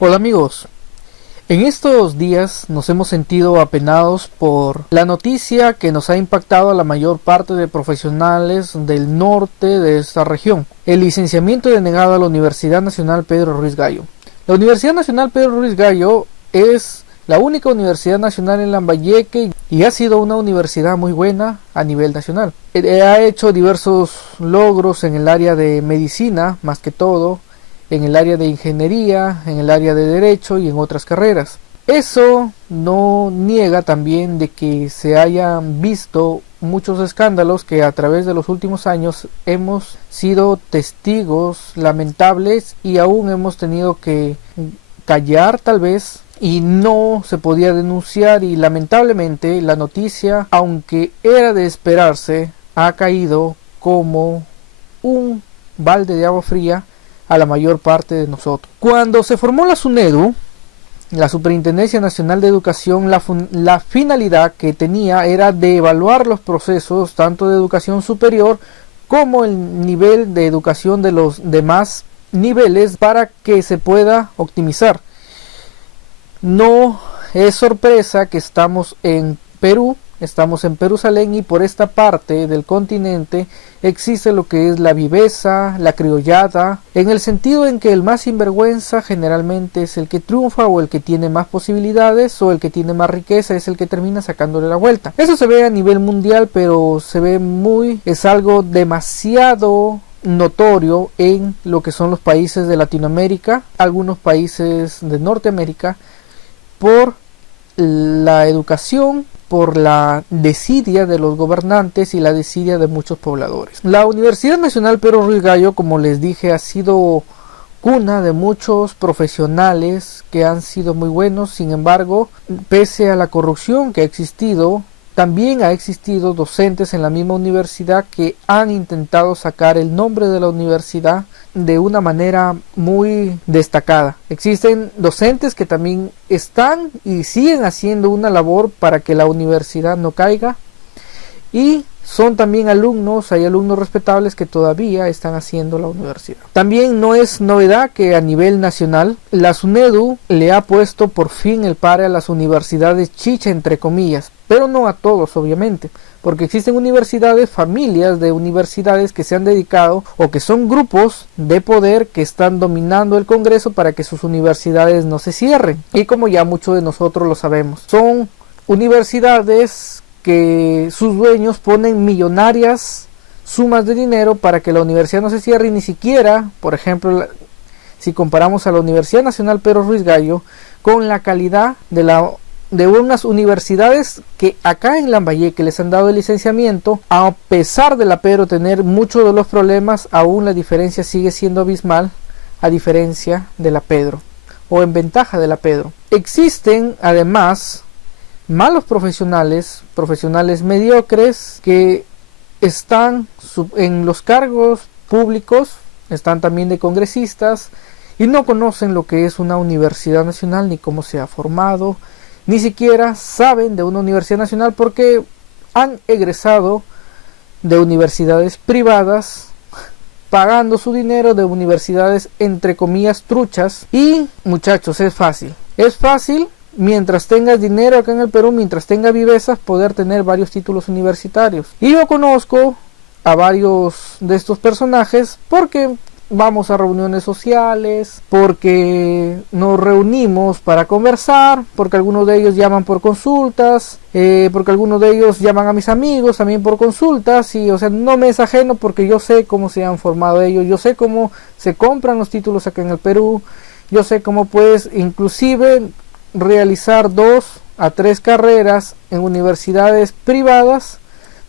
Hola amigos, en estos días nos hemos sentido apenados por la noticia que nos ha impactado a la mayor parte de profesionales del norte de esta región: el licenciamiento denegado a la Universidad Nacional Pedro Ruiz Gallo. La Universidad Nacional Pedro Ruiz Gallo es la única universidad nacional en Lambayeque y ha sido una universidad muy buena a nivel nacional. Ha hecho diversos logros en el área de medicina, más que todo, en el área de ingeniería, en el área de derecho y en otras carreras. Eso no niega también de que se hayan visto muchos escándalos que a través de los últimos años hemos sido testigos lamentables y aún hemos tenido que callar tal vez, y no se podía denunciar, y lamentablemente la noticia, aunque era de esperarse, ha caído como un balde de agua fría a la mayor parte de nosotros. Cuando se formó la SUNEDU, la Superintendencia Nacional de Educación, la finalidad que tenía era de evaluar los procesos tanto de educación superior como el nivel de educación de los demás niveles para que se pueda optimizar. No es sorpresa que estamos en Perú, estamos en Perusalén, y por esta parte del continente existe lo que es la viveza, la criollada, en el sentido en que el más sinvergüenza generalmente es el que triunfa, o el que tiene más posibilidades, o el que tiene más riqueza es el que termina sacándole la vuelta. Eso se ve a nivel mundial, pero se ve es algo demasiado notorio en lo que son los países de Latinoamérica, algunos países de Norteamérica, por la educación, por la desidia de los gobernantes y la desidia de muchos pobladores. La Universidad Nacional Pedro Ruiz Gallo, como les dije, ha sido cuna de muchos profesionales que han sido muy buenos. Sin embargo, pese a la corrupción que ha existido, también ha existido docentes en la misma universidad que han intentado sacar el nombre de la universidad de una manera muy destacada. Existen docentes que también están y siguen haciendo una labor para que la universidad no caiga, y son también alumnos, hay alumnos respetables que todavía están haciendo la universidad. También no es novedad que a nivel nacional la SUNEDU le ha puesto por fin el pare a las universidades chicha, entre comillas, pero no a todos obviamente, porque existen universidades, familias de universidades que se han dedicado, o que son grupos de poder que están dominando el Congreso para que sus universidades no se cierren. Y como ya muchos de nosotros lo sabemos, son universidades que sus dueños ponen millonarias sumas de dinero para que la universidad no se cierre. Y ni siquiera, por ejemplo, si comparamos a la Universidad Nacional Pedro Ruiz Gallo con la calidad de unas universidades que acá en Lambayeque les han dado el licenciamiento, a pesar de la Pedro tener muchos de los problemas, aún la diferencia sigue siendo abismal, a diferencia de la Pedro, o en ventaja de la Pedro. Existen además malos profesionales mediocres que están en los cargos públicos, están también de congresistas, y no conocen lo que es una universidad nacional, ni cómo se ha formado, ni siquiera saben de una universidad nacional porque han egresado de universidades privadas, pagando su dinero de universidades entre comillas truchas. Y muchachos, es fácil mientras tengas dinero acá en el Perú, mientras tengas vivezas, poder tener varios títulos universitarios. Y yo conozco a varios de estos personajes porque vamos a reuniones sociales, porque nos reunimos para conversar, porque algunos de ellos llaman por consultas, porque algunos de ellos llaman a mis amigos también por consultas, y o sea, no me es ajeno porque yo sé cómo se han formado ellos, yo sé cómo se compran los títulos acá en el Perú, yo sé cómo puedes inclusive realizar 2 a 3 carreras en universidades privadas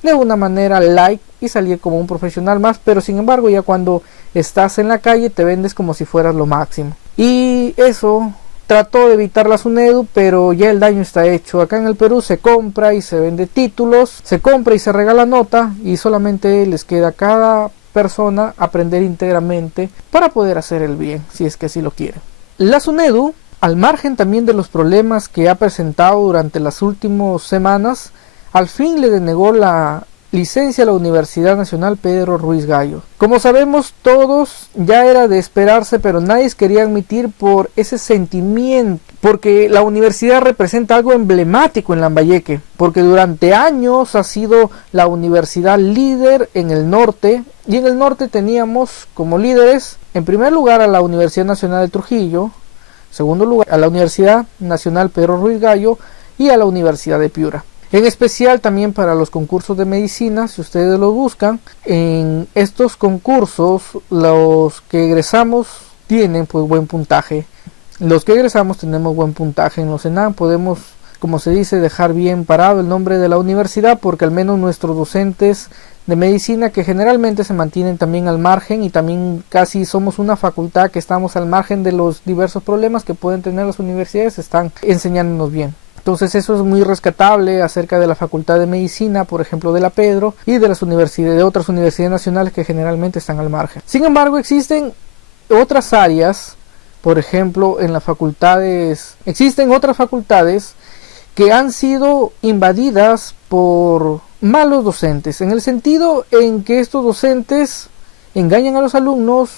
de una manera light y salir como un profesional más, pero sin embargo ya cuando estás en la calle te vendes como si fueras lo máximo. Y eso trató de evitar la SUNEDU, pero ya el daño está hecho. Acá en el Perú se compra y se vende títulos, se compra y se regala nota, y solamente les queda a cada persona aprender íntegramente para poder hacer el bien, si es que así lo quieren. La SUNEDU, al margen también de los problemas que ha presentado durante las últimas semanas, al fin le denegó la licencia a la Universidad Nacional Pedro Ruiz Gallo. Como sabemos todos, ya era de esperarse, pero nadie quería admitir por ese sentimiento, porque la universidad representa algo emblemático en Lambayeque, porque durante años ha sido la universidad líder en el norte, y en el norte teníamos como líderes, en primer lugar a la Universidad Nacional de Trujillo, en segundo lugar a la Universidad Nacional Pedro Ruiz Gallo y a la Universidad de Piura. En especial también para los concursos de medicina, si ustedes lo buscan, en estos concursos los que egresamos tienen pues buen puntaje. Los que egresamos tenemos buen puntaje en los ENAM, podemos, como se dice, dejar bien parado el nombre de la universidad, porque al menos nuestros docentes de medicina, que generalmente se mantienen también al margen, y también casi somos una facultad que estamos al margen de los diversos problemas que pueden tener las universidades, están enseñándonos bien. Entonces eso es muy rescatable acerca de la Facultad de Medicina, por ejemplo de la Pedro, y de las universidades, de otras universidades nacionales que generalmente están al margen. Sin embargo, existen otras áreas, por ejemplo en las facultades, existen otras facultades que han sido invadidas por malos docentes, en el sentido en que estos docentes engañan a los alumnos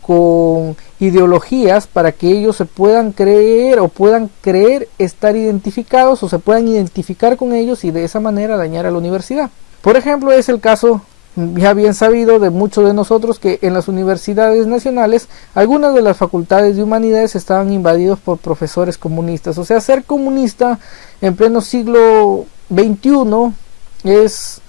con ideologías para que ellos se puedan creer o puedan creer estar identificados o se puedan identificar con ellos y de esa manera dañar a la universidad. Por ejemplo, es el caso ya bien sabido de muchos de nosotros que en las universidades nacionales algunas de las facultades de humanidades estaban invadidos por profesores comunistas. O sea, ser comunista en pleno siglo XXI es,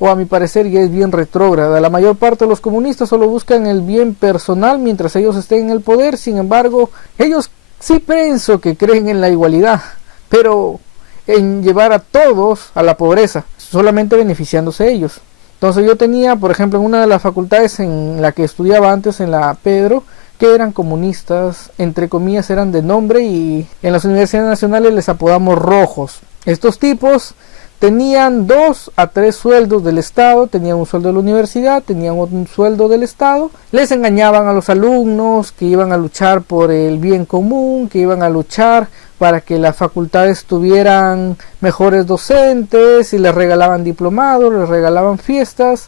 o a mi parecer, ya es bien retrógrada. La mayor parte de los comunistas solo buscan el bien personal mientras ellos estén en el poder. Sin embargo, ellos sí pienso que creen en la igualdad, pero en llevar a todos a la pobreza, solamente beneficiándose ellos. Entonces yo tenía, por ejemplo, en una de las facultades en la que estudiaba antes, en la Pedro, que eran comunistas, entre comillas eran de nombre, y en las universidades nacionales les apodamos rojos. Estos tipos tenían 2 a 3 sueldos del Estado, tenían un sueldo de la universidad, tenían un sueldo del Estado, les engañaban a los alumnos que iban a luchar por el bien común, que iban a luchar para que las facultades tuvieran mejores docentes, y les regalaban diplomados, les regalaban fiestas.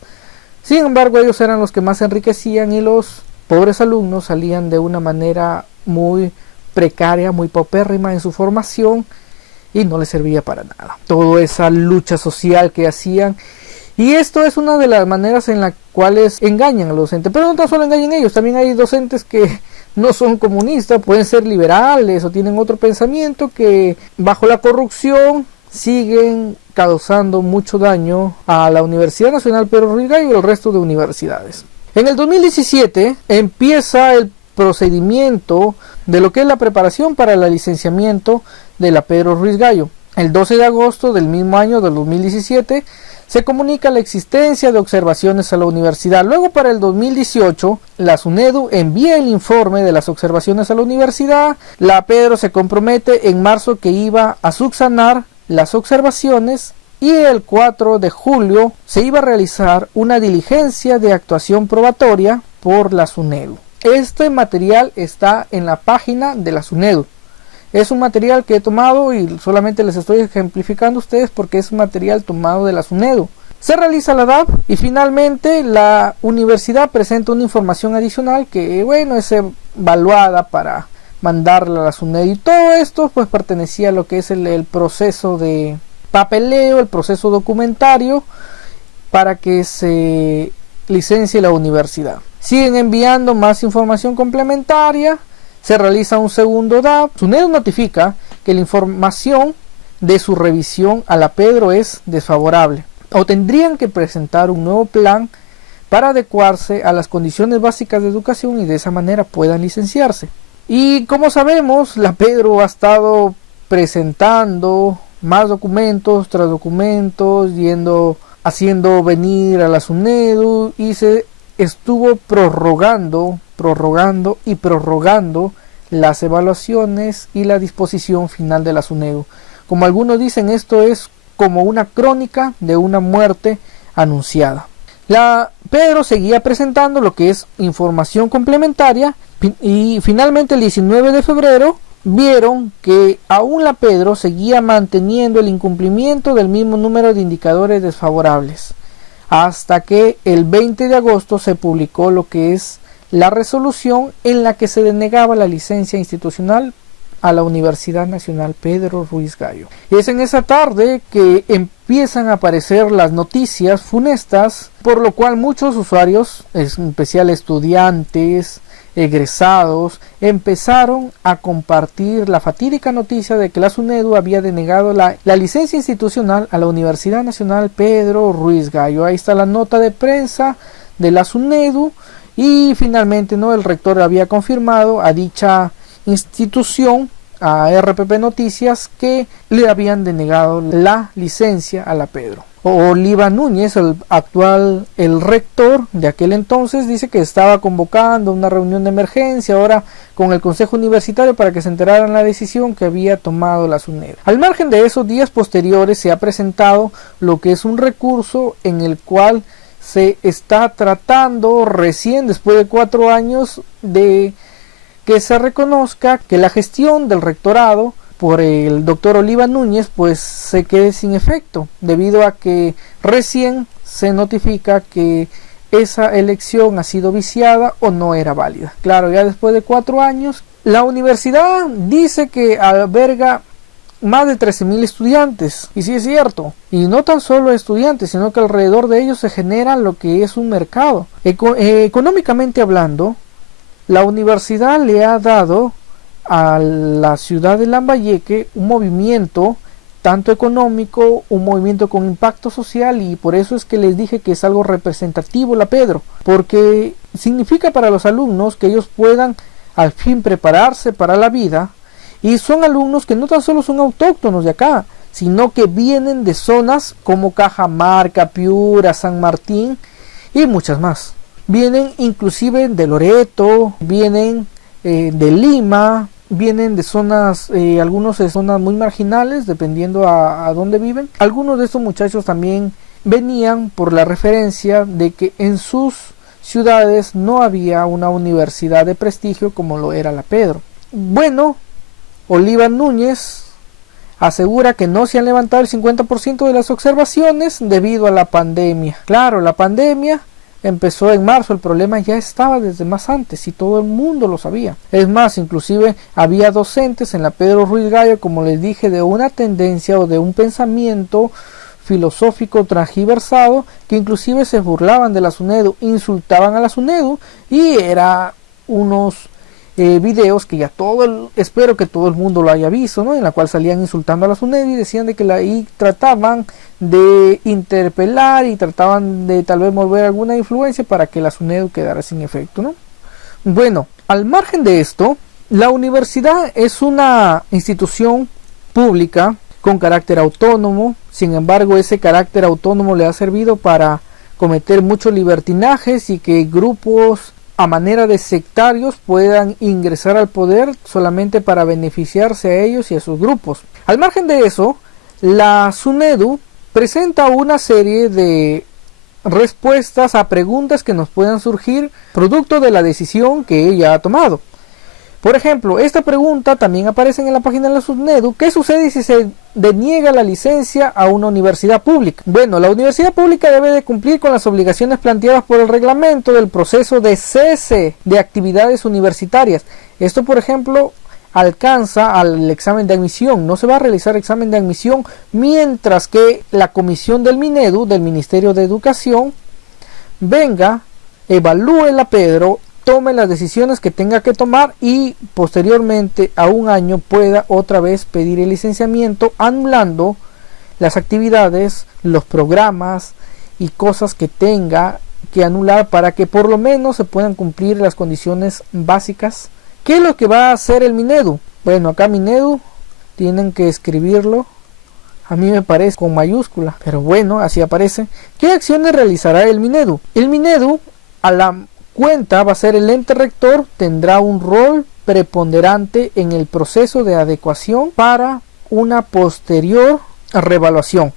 Sin embargo, ellos eran los que más se enriquecían y los pobres alumnos salían de una manera muy precaria, muy paupérrima en su formación, y no les servía para nada toda esa lucha social que hacían. Y esto es una de las maneras en las cuales engañan a los docentes, pero no tan solo engañan ellos, también hay docentes que no son comunistas, pueden ser liberales o tienen otro pensamiento, que bajo la corrupción siguen causando mucho daño a la Universidad Nacional Pedro Ruiz Gallo y el resto de universidades. En el 2017 empieza el procedimiento de lo que es la preparación para el licenciamiento de la Pedro Ruiz Gallo. El 12 de agosto del mismo año del 2017 se comunica la existencia de observaciones a la universidad. Luego, para el 2018, la SUNEDU envía el informe de las observaciones a la universidad. La Pedro se compromete en marzo que iba a subsanar las observaciones, y el 4 de julio se iba a realizar una diligencia de actuación probatoria por la SUNEDU. Este material está en la página de la SUNEDU. Es un material que he tomado y solamente les estoy ejemplificando a ustedes porque es un material tomado de la SUNEDU. Se realiza la DAP y finalmente la universidad presenta una información adicional que, bueno, es evaluada para mandarla a la SUNEDU. Y todo esto pues pertenecía a lo que es el proceso de papeleo, el proceso documentario para que se licencie la universidad. Siguen enviando más información complementaria. Se realiza un segundo DAP. SUNEDU notifica que la información de su revisión a la Pedro es desfavorable, o tendrían que presentar un nuevo plan para adecuarse a las condiciones básicas de educación y de esa manera puedan licenciarse. Y como sabemos, la Pedro ha estado presentando más documentos tras documentos, haciendo venir a la SUNEDU, y se estuvo prorrogando las evaluaciones y la disposición final de la SUNEDU. Como algunos dicen, esto es como una crónica de una muerte anunciada. La Pedro seguía presentando lo que es información complementaria, y finalmente el 19 de febrero vieron que aún la Pedro seguía manteniendo el incumplimiento del mismo número de indicadores desfavorables. hasta que el 20 de agosto se publicó lo que es la resolución en la que se denegaba la licencia institucional a la Universidad Nacional Pedro Ruiz Gallo. Y es en esa tarde que empiezan a aparecer las noticias funestas, por lo cual muchos usuarios, en especial estudiantes, egresados, empezaron a compartir la fatídica noticia de que la SUNEDU había denegado la licencia institucional a la Universidad Nacional Pedro Ruiz Gallo. Ahí está la nota de prensa de la SUNEDU y finalmente, ¿no?, el rector había confirmado a dicha institución, a RPP Noticias, que le habían denegado la licencia a la Pedro. Oliva Núñez, el rector de aquel entonces, dice que estaba convocando una reunión de emergencia ahora con el Consejo Universitario para que se enteraran la decisión que había tomado la SUNEDU. Al margen de esos días posteriores se ha presentado lo que es un recurso en el cual se está tratando recién, después de 4 años, de que se reconozca que la gestión del rectorado por el doctor Oliva Núñez pues se quede sin efecto, debido a que recién se notifica que esa elección ha sido viciada o no era válida. Claro, ya después de 4 años, la universidad dice que alberga más de 13.000 estudiantes, y sí es cierto, y no tan solo estudiantes, sino que alrededor de ellos se genera lo que es un mercado. Económicamente hablando, la universidad le ha dado a la ciudad de Lambayeque un movimiento tanto económico, un movimiento con impacto social, y por eso es que les dije que es algo representativo la Pedro, porque significa para los alumnos que ellos puedan al fin prepararse para la vida, y son alumnos que no tan solo son autóctonos de acá, sino que vienen de zonas como Cajamarca, Piura, San Martín y muchas más. Vienen inclusive de Loreto, vienen de Lima, vienen de zonas, algunos de zonas muy marginales, dependiendo a dónde viven. Algunos de estos muchachos también venían por la referencia de que en sus ciudades no había una universidad de prestigio como lo era la Pedro. Bueno, Oliva Núñez asegura que no se han levantado el 50% de las observaciones debido a la pandemia. Claro, la pandemia empezó en marzo, el problema ya estaba desde más antes y todo el mundo lo sabía. Es más, inclusive había docentes en la Pedro Ruiz Gallo, como les dije, de una tendencia o de un pensamiento filosófico transgiversado, que inclusive se burlaban de la SUNEDU, insultaban a la SUNEDU, y era unos videos que ya espero que todo el mundo lo haya visto, ¿no?, en la cual salían insultando a la SUNEDU y decían de que y trataban de interpelar y trataban de tal vez mover alguna influencia para que la SUNEDU quedara sin efecto, ¿no? Bueno, al margen de esto, la universidad es una institución pública con carácter autónomo. Sin embargo, ese carácter autónomo le ha servido para cometer muchos libertinajes y que grupos a manera de sectarios puedan ingresar al poder solamente para beneficiarse a ellos y a sus grupos. Al margen de eso, la SUNEDU presenta una serie de respuestas a preguntas que nos puedan surgir producto de la decisión que ella ha tomado. Por ejemplo, esta pregunta también aparece en la página de la SUNEDU: ¿qué sucede si se deniega la licencia a una universidad pública? Bueno, la universidad pública debe de cumplir con las obligaciones planteadas por el reglamento del proceso de cese de actividades universitarias. Esto, por ejemplo, alcanza al examen de admisión. No se va a realizar examen de admisión mientras que la comisión del MINEDU, del Ministerio de Educación, venga, evalúe la Pedro, tome las decisiones que tenga que tomar y posteriormente a un año pueda otra vez pedir el licenciamiento, anulando las actividades, los programas y cosas que tenga que anular para que por lo menos se puedan cumplir las condiciones básicas. ¿Qué es lo que va a hacer el MINEDU? Bueno, acá MINEDU tienen que escribirlo, a mí me parece con mayúscula, pero bueno, así aparece. ¿Qué acciones realizará el MINEDU? El MINEDU, a la cuenta, va a ser el ente rector, tendrá un rol preponderante en el proceso de adecuación para una posterior revaluación.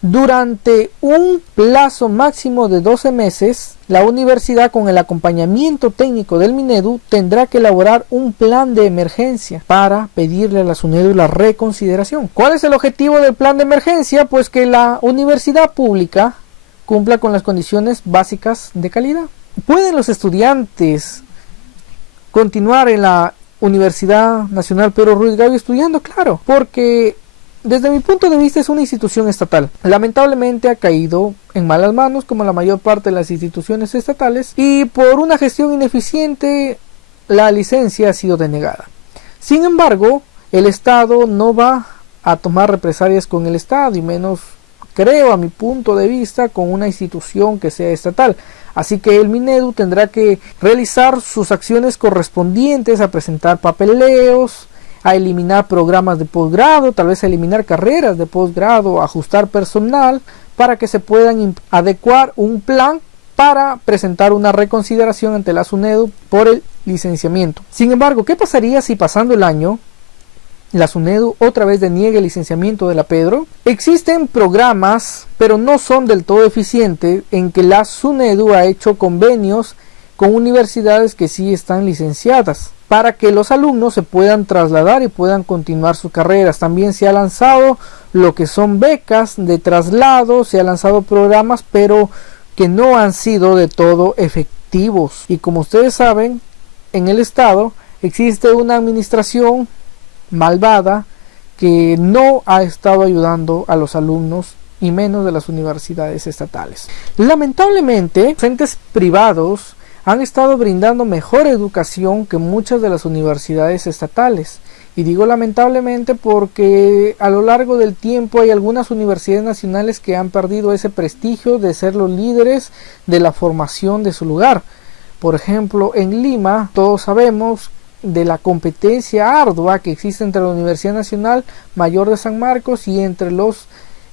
Durante un plazo máximo de 12 meses, la universidad, con el acompañamiento técnico del MINEDU, tendrá que elaborar un plan de emergencia para pedirle a la SUNEDU la reconsideración. ¿Cuál es el objetivo del plan de emergencia? Pues que la universidad pública cumpla con las condiciones básicas de calidad. ¿Pueden los estudiantes continuar en la Universidad Nacional Pedro Ruiz Gallo estudiando? Claro, porque desde mi punto de vista es una institución estatal. Lamentablemente ha caído en malas manos como la mayor parte de las instituciones estatales, y por una gestión ineficiente la licencia ha sido denegada. Sin embargo, el Estado no va a tomar represalias con el Estado, y menos, creo, a mi punto de vista, con una institución que sea estatal. Así que el Minedu tendrá que realizar sus acciones correspondientes, a presentar papeleos, a eliminar programas de posgrado, tal vez a eliminar carreras de posgrado, a ajustar personal para que se puedan adecuar un plan para presentar una reconsideración ante la SUNEDU por el licenciamiento. Sin embargo, ¿qué pasaría si pasando el año la SUNEDU otra vez deniegue el licenciamiento de la Pedro? Existen programas, pero no son del todo eficientes, en que la SUNEDU ha hecho convenios con universidades que sí están licenciadas, para que los alumnos se puedan trasladar y puedan continuar sus carreras. También se ha lanzado lo que son becas de traslado, se han lanzado programas, pero que no han sido de todo efectivos. Y como ustedes saben, en el Estado existe una administración malvada que no ha estado ayudando a los alumnos, y menos de las universidades estatales. Lamentablemente, docentes privados han estado brindando mejor educación que muchas de las universidades estatales. Y digo lamentablemente porque a lo largo del tiempo hay algunas universidades nacionales que han perdido ese prestigio de ser los líderes de la formación de su lugar. Por ejemplo, en Lima todos sabemos de la competencia ardua que existe entre la Universidad Nacional Mayor de San Marcos y entre los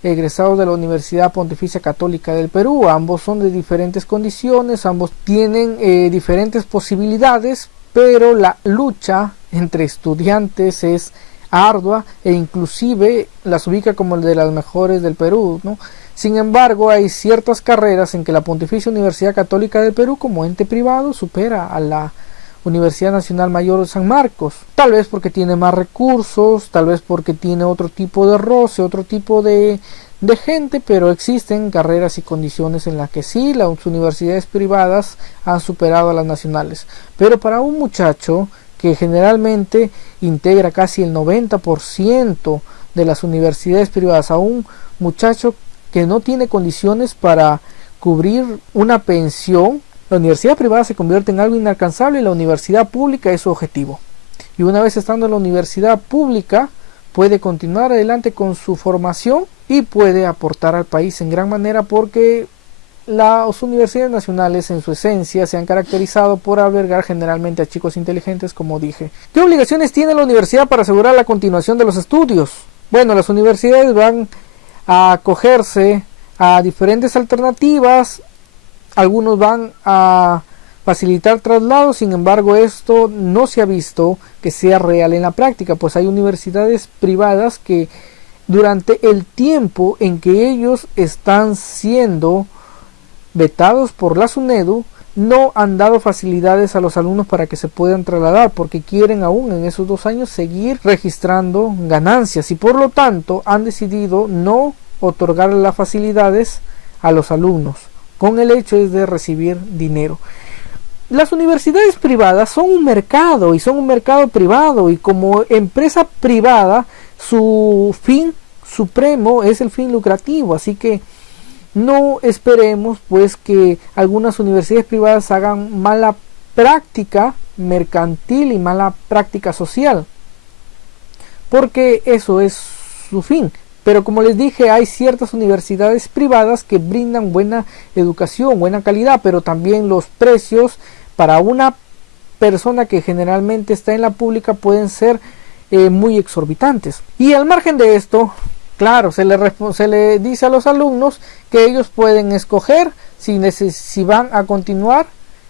egresados de la Universidad Pontificia Católica del Perú. Ambos son de diferentes condiciones, ambos tienen diferentes posibilidades, pero la lucha entre estudiantes es ardua e inclusive las ubica como de las mejores del Perú, ¿no? Sin embargo, hay ciertas carreras en que la Pontificia Universidad Católica del Perú, como ente privado, supera a la Universidad Nacional Mayor de San Marcos, tal vez porque tiene más recursos, tal vez porque tiene otro tipo de roce, otro tipo de gente, pero existen carreras y condiciones en las que sí, las universidades privadas han superado a las nacionales. Pero para un muchacho que generalmente integra casi el 90% de las universidades privadas, a un muchacho que no tiene condiciones para cubrir una pensión, la universidad privada se convierte en algo inalcanzable y la universidad pública es su objetivo. Y una vez estando en la universidad pública, puede continuar adelante con su formación y puede aportar al país en gran manera, porque las universidades nacionales en su esencia se han caracterizado por albergar generalmente a chicos inteligentes, como dije. ¿Qué obligaciones tiene la universidad para asegurar la continuación de los estudios? Bueno, las universidades van a acogerse a diferentes alternativas. Algunos van a facilitar traslados, sin embargo esto no se ha visto que sea real en la práctica, pues hay universidades privadas que durante el tiempo en que ellos están siendo vetados por la SUNEDU no han dado facilidades a los alumnos para que se puedan trasladar, porque quieren aún en esos 2 años seguir registrando ganancias, y por lo tanto han decidido no otorgar las facilidades a los alumnos con el hecho de recibir dinero. Las universidades privadas son un mercado, y son un mercado privado, y como empresa privada su fin supremo es el fin lucrativo, así que no esperemos pues que algunas universidades privadas hagan mala práctica mercantil y mala práctica social, porque eso es su fin. Pero como les dije, hay ciertas universidades privadas que brindan buena educación, buena calidad, pero también los precios para una persona que generalmente está en la pública pueden ser muy exorbitantes. Y al margen de esto, claro, se le dice a los alumnos que ellos pueden escoger si van a continuar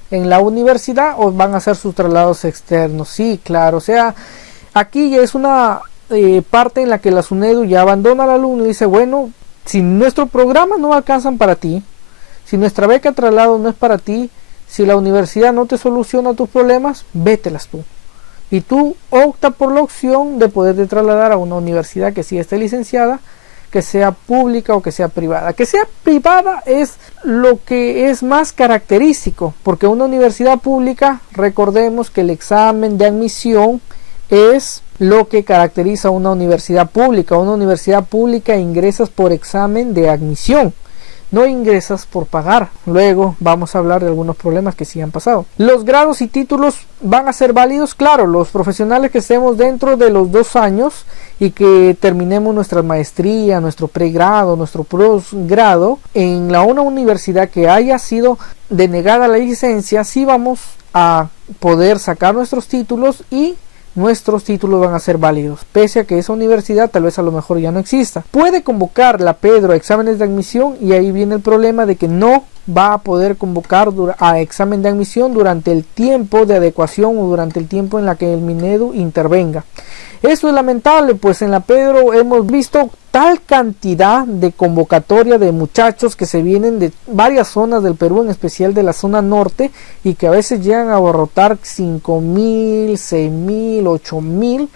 en la universidad o van a hacer sus traslados externos. Sí, claro, o sea, aquí ya es una parte en la que la SUNEDU ya abandona al alumno y dice, bueno, si nuestros programas no alcanzan para ti, si nuestra beca de traslado no es para ti, si la universidad no te soluciona tus problemas, vételas tú. Y tú opta por la opción de poderte trasladar a una universidad que sí esté licenciada, que sea pública o que sea privada. Que sea privada es lo que es más característico, porque una universidad pública, recordemos que el examen de admisión es lo que caracteriza a una universidad pública. Una universidad pública ingresas por examen de admisión, no ingresas por pagar. Luego vamos a hablar de algunos problemas que sí han pasado. Los grados y títulos van a ser válidos, claro, los profesionales que estemos dentro de los 2 años y que terminemos nuestra maestría, nuestro pregrado, nuestro posgrado en una universidad que haya sido denegada la licencia, sí vamos a poder sacar nuestros títulos y nuestros títulos van a ser válidos, pese a que esa universidad tal vez a lo mejor ya no exista. Puede convocar la Pedro a exámenes de admisión, y ahí viene el problema de que no va a poder convocar a examen de admisión durante el tiempo de adecuación o durante el tiempo en la que el Minedu intervenga. Esto es lamentable, pues en la Pedro hemos visto tal cantidad de convocatoria de muchachos que se vienen de varias zonas del Perú, en especial de la zona norte, y que a veces llegan a abarrotar 5.000, 6.000, 8.000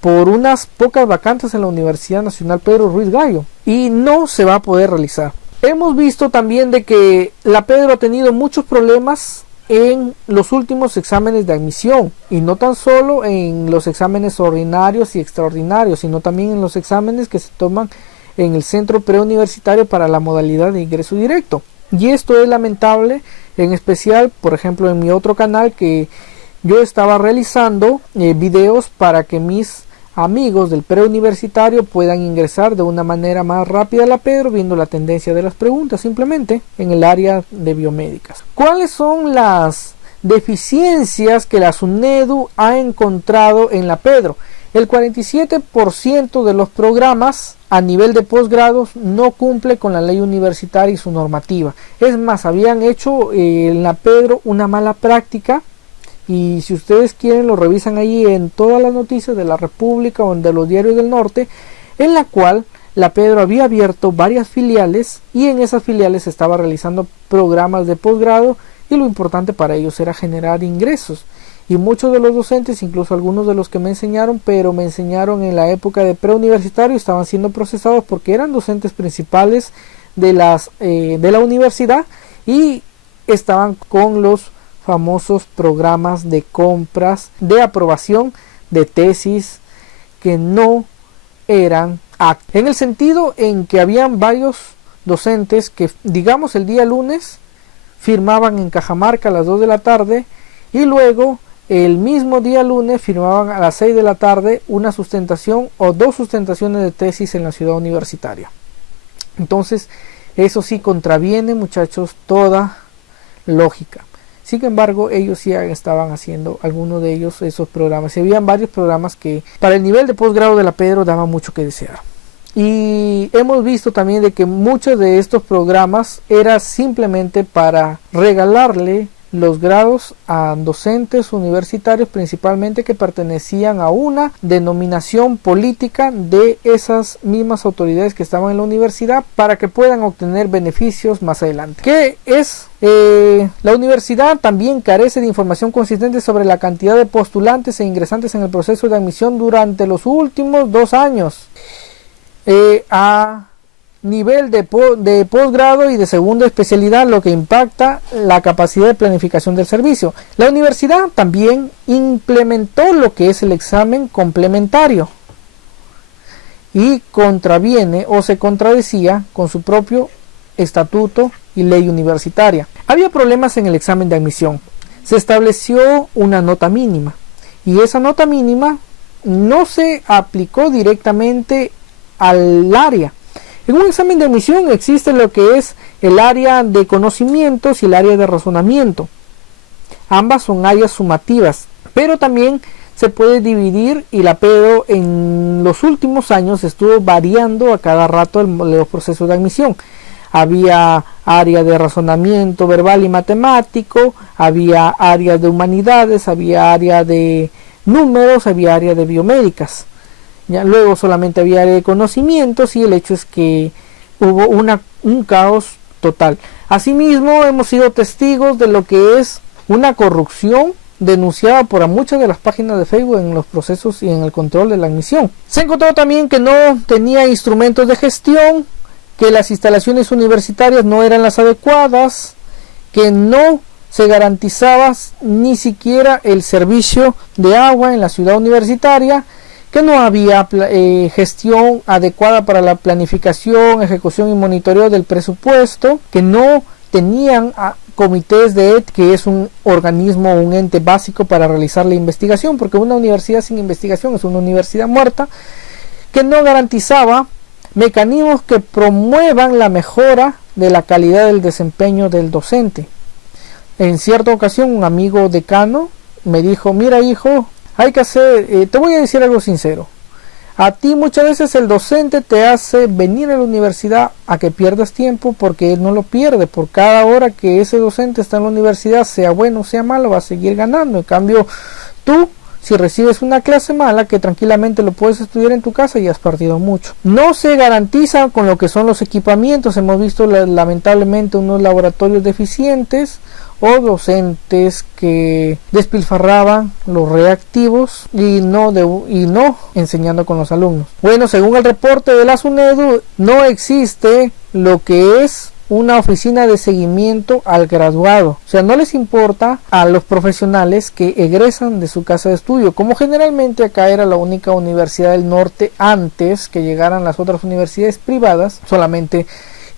por unas pocas vacantes en la Universidad Nacional Pedro Ruiz Gallo, y no se va a poder realizar. Hemos visto también de que la Pedro ha tenido muchos problemas en los últimos exámenes de admisión, y no tan solo en los exámenes ordinarios y extraordinarios, sino también en los exámenes que se toman en el centro preuniversitario para la modalidad de ingreso directo. Y esto es lamentable, en especial, por ejemplo, en mi otro canal, que yo estaba realizando videos para que mis amigos del preuniversitario puedan ingresar de una manera más rápida a la Pedro, viendo la tendencia de las preguntas simplemente en el área de biomédicas. ¿Cuáles son las deficiencias que la SUNEDU ha encontrado en la Pedro? El 47% de los programas a nivel de posgrados no cumple con la ley universitaria y su normativa. Es más, habían hecho en la Pedro una mala práctica, y si ustedes quieren lo revisan allí en todas las noticias de la República o de los diarios del norte, en la cual la Pedro había abierto varias filiales, y en esas filiales estaba realizando programas de posgrado, y lo importante para ellos era generar ingresos. Y muchos de los docentes, incluso algunos de los que me enseñaron, pero me enseñaron en la época de preuniversitario, estaban siendo procesados porque eran docentes principales de la universidad y estaban con los famosos programas de compras de aprobación de tesis que no eran aptas, en el sentido en que habían varios docentes que, digamos, el día lunes firmaban en Cajamarca a las 2 de la tarde, y luego el mismo día lunes firmaban a las 6 de la tarde una sustentación o 2 sustentaciones de tesis en la ciudad universitaria. Entonces eso sí contraviene, muchachos, toda lógica. Sin embargo, ellos sí estaban haciendo, algunos de ellos, esos programas. Y habían varios programas que para el nivel de posgrado de la Pedro daban mucho que desear. Y hemos visto también de que muchos de estos programas era simplemente para regalarle los grados a docentes universitarios, principalmente que pertenecían a una denominación política de esas mismas autoridades que estaban en la universidad, para que puedan obtener beneficios más adelante. ¿Qué es? La universidad también carece de información consistente sobre la cantidad de postulantes e ingresantes en el proceso de admisión durante los últimos 2 años. A nivel de posgrado y de segunda especialidad, lo que impacta la capacidad de planificación del servicio. La universidad también implementó lo que es el examen complementario y contraviene o se contradecía con su propio estatuto y ley universitaria. Había problemas en el examen de admisión. Se estableció una nota mínima, y esa nota mínima no se aplicó directamente al área. En un examen de admisión existe lo que es el área de conocimientos y el área de razonamiento. Ambas son áreas sumativas, pero también se puede dividir, y la Pedro en los últimos años estuvo variando a cada rato los procesos de admisión. Había área de razonamiento verbal y matemático, había área de humanidades, había área de números, había área de biomédicas. Ya, luego solamente había área de conocimientos, y el hecho es que hubo un caos total. Asimismo, hemos sido testigos de lo que es una corrupción denunciaba por a muchas de las páginas de Facebook en los procesos y en el control de la admisión. Se encontró también que no tenía instrumentos de gestión, que las instalaciones universitarias no eran las adecuadas, que no se garantizaba ni siquiera el servicio de agua en la ciudad universitaria, que no había gestión adecuada para la planificación, ejecución y monitoreo del presupuesto, que no tenían comités de ética, que es un organismo, un ente básico para realizar la investigación, porque una universidad sin investigación es una universidad muerta, que no garantizaba mecanismos que promuevan la mejora de la calidad del desempeño del docente. En cierta ocasión un amigo decano me dijo: mira hijo, hay que hacer, te voy a decir algo sincero, a ti muchas veces el docente te hace venir a la universidad a que pierdas tiempo, porque él no lo pierde. Por cada hora que ese docente está en la universidad, sea bueno o sea malo, va a seguir ganando. En cambio, tú, si recibes una clase mala, que tranquilamente lo puedes estudiar en tu casa, y has perdido mucho. No se garantiza con lo que son los equipamientos. Hemos visto lamentablemente unos laboratorios deficientes, o docentes que despilfarraban los reactivos y no enseñando con los alumnos. Bueno, según el reporte de la SUNEDU, no existe lo que es una oficina de seguimiento al graduado. O sea, no les importa a los profesionales que egresan de su casa de estudio, como generalmente acá era la única universidad del norte antes que llegaran las otras universidades privadas, solamente,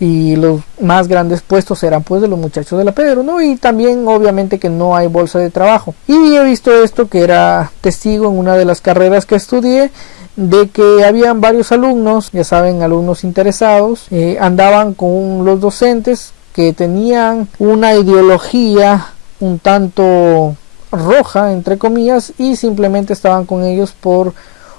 y los más grandes puestos eran pues de los muchachos de la Pedro, ¿no? Y también obviamente que no hay bolsa de trabajo. Y he visto esto, que era testigo en una de las carreras que estudié, de que habían varios alumnos, ya saben, alumnos interesados, andaban con los docentes que tenían una ideología un tanto roja, entre comillas, y simplemente estaban con ellos por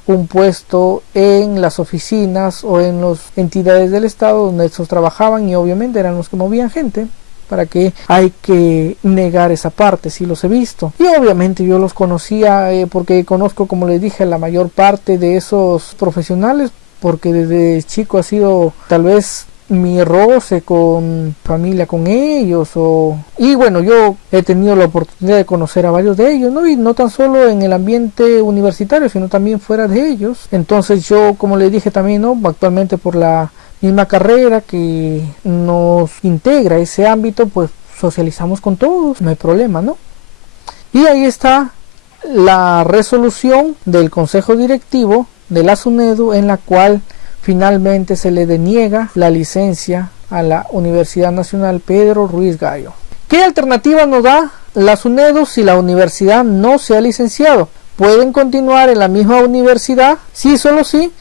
un puesto en las oficinas o en las entidades del estado donde estos trabajaban, y obviamente eran los que movían gente. Para que hay que negar esa parte, sí los he visto, y obviamente yo los conocía porque conozco, como les dije, la mayor parte de esos profesionales, porque desde chico ha sido tal vez mi roce con familia con ellos, y bueno, yo he tenido la oportunidad de conocer a varios de ellos, ¿no? Y no tan solo en el ambiente universitario, sino también fuera de ellos. Entonces yo, como les dije también, ¿no?, actualmente por la misma carrera que nos integra ese ámbito, pues socializamos con todos, no hay problema, ¿no? Y ahí está la resolución del Consejo Directivo de la SUNEDU, en la cual finalmente se le deniega la licencia a la Universidad Nacional Pedro Ruiz Gallo. ¿Qué alternativa nos da la SUNEDU si la universidad no se ha licenciado? Pueden continuar en la misma universidad, sí, solo sí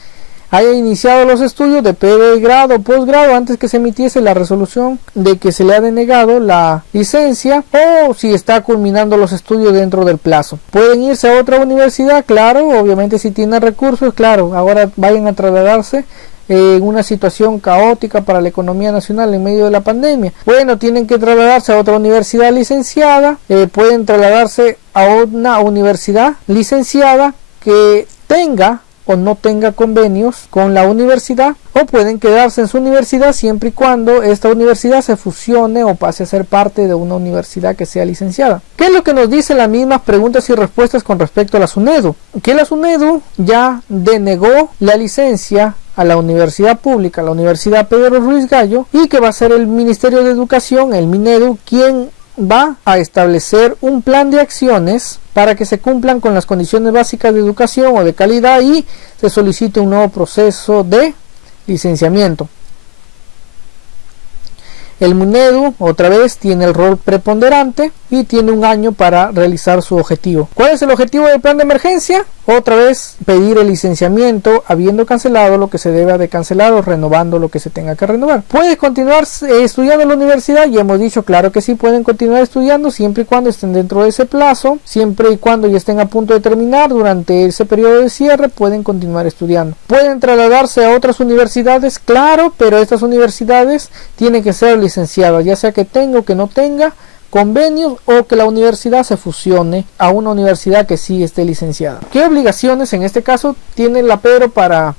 haya iniciado los estudios de pregrado o posgrado antes que se emitiese la resolución de que se le ha denegado la licencia, o si está culminando los estudios dentro del plazo. Pueden irse a otra universidad, claro, obviamente si tienen recursos, claro, ahora vayan a trasladarse en una situación caótica para la economía nacional en medio de la pandemia. Bueno, tienen que trasladarse a otra universidad licenciada, pueden trasladarse a una universidad licenciada que tenga o no tenga convenios con la universidad, o pueden quedarse en su universidad siempre y cuando esta universidad se fusione o pase a ser parte de una universidad que sea licenciada. ¿Qué es lo que nos dicen las mismas preguntas y respuestas con respecto a la SUNEDU? Que la SUNEDU ya denegó la licencia a la universidad pública, la Universidad Pedro Ruiz Gallo, y que va a ser el Ministerio de Educación, el Minedu, quien va a establecer un plan de acciones para que se cumplan con las condiciones básicas de educación o de calidad y se solicite un nuevo proceso de licenciamiento. El Minedu, otra vez, tiene el rol preponderante y tiene un año para realizar su objetivo. ¿Cuál es el objetivo del plan de emergencia? Otra vez, pedir el licenciamiento habiendo cancelado lo que se deba de cancelar o renovando lo que se tenga que renovar. ¿Puedes continuar estudiando en la universidad? Ya hemos dicho, claro que sí, pueden continuar estudiando siempre y cuando estén dentro de ese plazo, siempre y cuando ya estén a punto de terminar. Durante ese periodo de cierre pueden continuar estudiando. ¿Pueden trasladarse a otras universidades? Claro, pero estas universidades tienen que ser licenciadas, ya sea que tenga o que no tenga convenios, o que la universidad se fusione a una universidad que sí esté licenciada. ¿Qué obligaciones en este caso tiene la Pedro para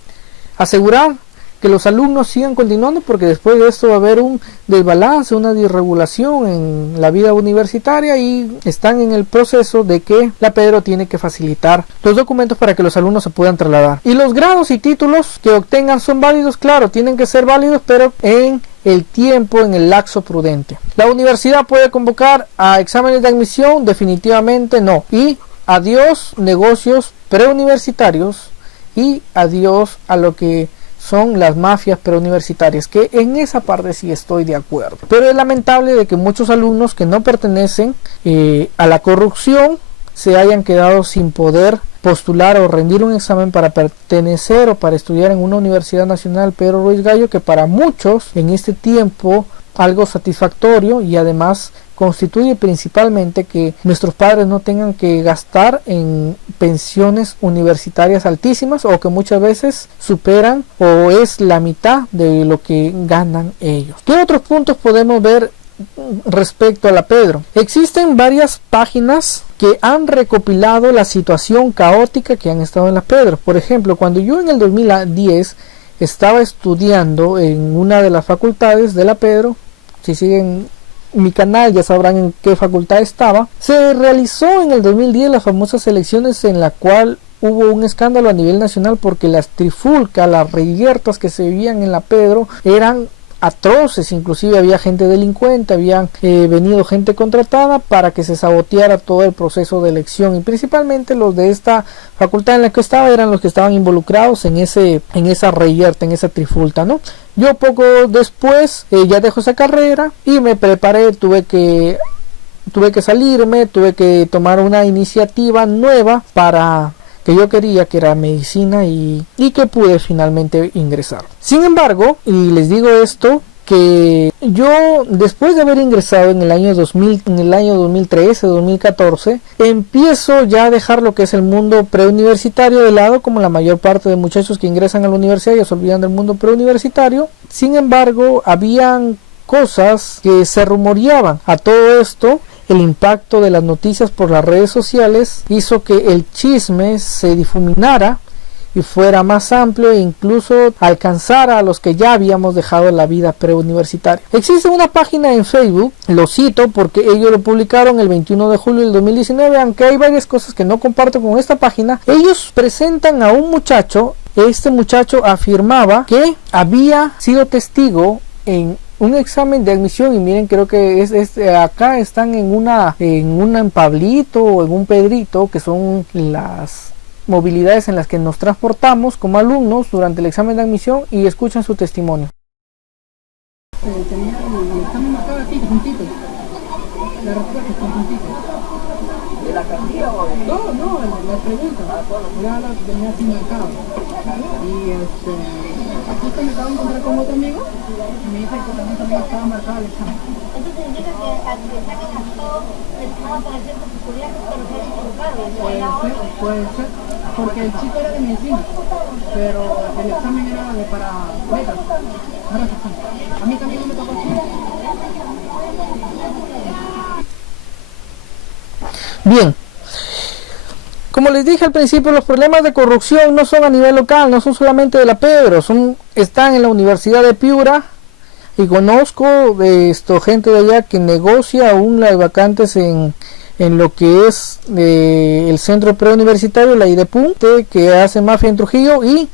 asegurar que los alumnos sigan continuando, porque después de esto va a haber un desbalance, una disregulación en la vida universitaria, y están en el proceso de que la Pedro tiene que facilitar los documentos para que los alumnos se puedan trasladar. Y los grados y títulos que obtengan son válidos, claro, tienen que ser válidos, pero en el tiempo, en el lapso prudente. ¿La universidad puede convocar a exámenes de admisión? Definitivamente no. Y adiós negocios preuniversitarios, y adiós a lo que son las mafias preuniversitarias, que en esa parte sí estoy de acuerdo. Pero es lamentable de que muchos alumnos que no pertenecen a la corrupción se hayan quedado sin poder postular o rendir un examen para pertenecer o para estudiar en una universidad nacional Pedro Ruiz Gallo, que para muchos en este tiempo algo satisfactorio, y además constituye principalmente que nuestros padres no tengan que gastar en pensiones universitarias altísimas, o que muchas veces superan o es la mitad de lo que ganan ellos. ¿Qué otros puntos podemos ver respecto a la Pedro? Existen varias páginas que han recopilado la situación caótica que han estado en la Pedro. Por ejemplo, cuando yo en el 2010 estaba estudiando en una de las facultades de la Pedro, si siguen mi canal ya sabrán en qué facultad estaba, se realizó en el 2010 las famosas elecciones, en la cual hubo un escándalo a nivel nacional porque las trifulcas, las reyertas que se vivían en la Pedro eran atroces. Inclusive había gente delincuente, habían venido gente contratada para que se saboteara todo el proceso de elección, y principalmente los de esta facultad en la que estaba eran los que estaban involucrados en esa reyerta, en esa trifulca, ¿no? Yo poco después ya dejo esa carrera y me preparé, tuve que salirme, tuve que tomar una iniciativa nueva para que yo quería, que era medicina, y que pude finalmente ingresar. Sin embargo, y les digo esto, que yo después de haber ingresado en el año 2013, 2014, empiezo ya a dejar lo que es el mundo preuniversitario de lado, como la mayor parte de muchachos que ingresan a la universidad ya se olvidan del mundo preuniversitario. Sin embargo, habían cosas que se rumoreaban. A todo esto, el impacto de las noticias por las redes sociales hizo que el chisme se difuminara y fuera más amplio, e incluso alcanzara a los que ya habíamos dejado la vida preuniversitaria. Existe una página en Facebook, lo cito porque ellos lo publicaron el 21 de julio del 2019, aunque hay varias cosas que no comparto con esta página. Ellos presentan a un muchacho. Este muchacho afirmaba que había sido testigo en un examen de admisión, y miren, creo que acá están en un Pablito o en un Pedrito, que son las movilidades en las que nos transportamos como alumnos durante el examen de admisión, y escuchan su testimonio. Tenía el examen marcado aquí, juntito. La respuesta está juntito. ¿De la cartilla o de...? No, la pregunta. Ya la tenía así marcado. Y justo me acabo de encontrar con otro amigo y me dice que también estaba marcado el examen. Entonces significa que al que sacan a todos les van a aparecer como estudiantes, pero se han equivocado. Puede ser, porque el chico era de medicina, pero el examen era para becas. A mí también me tocó así. Bien, como les dije al principio, los problemas de corrupción no son a nivel local, no son solamente de la Pedro, están en la Universidad de Piura, y conozco gente de allá que negocia aún las vacantes en lo que es el centro preuniversitario, la IDEPUN, que hace mafia en Trujillo. Y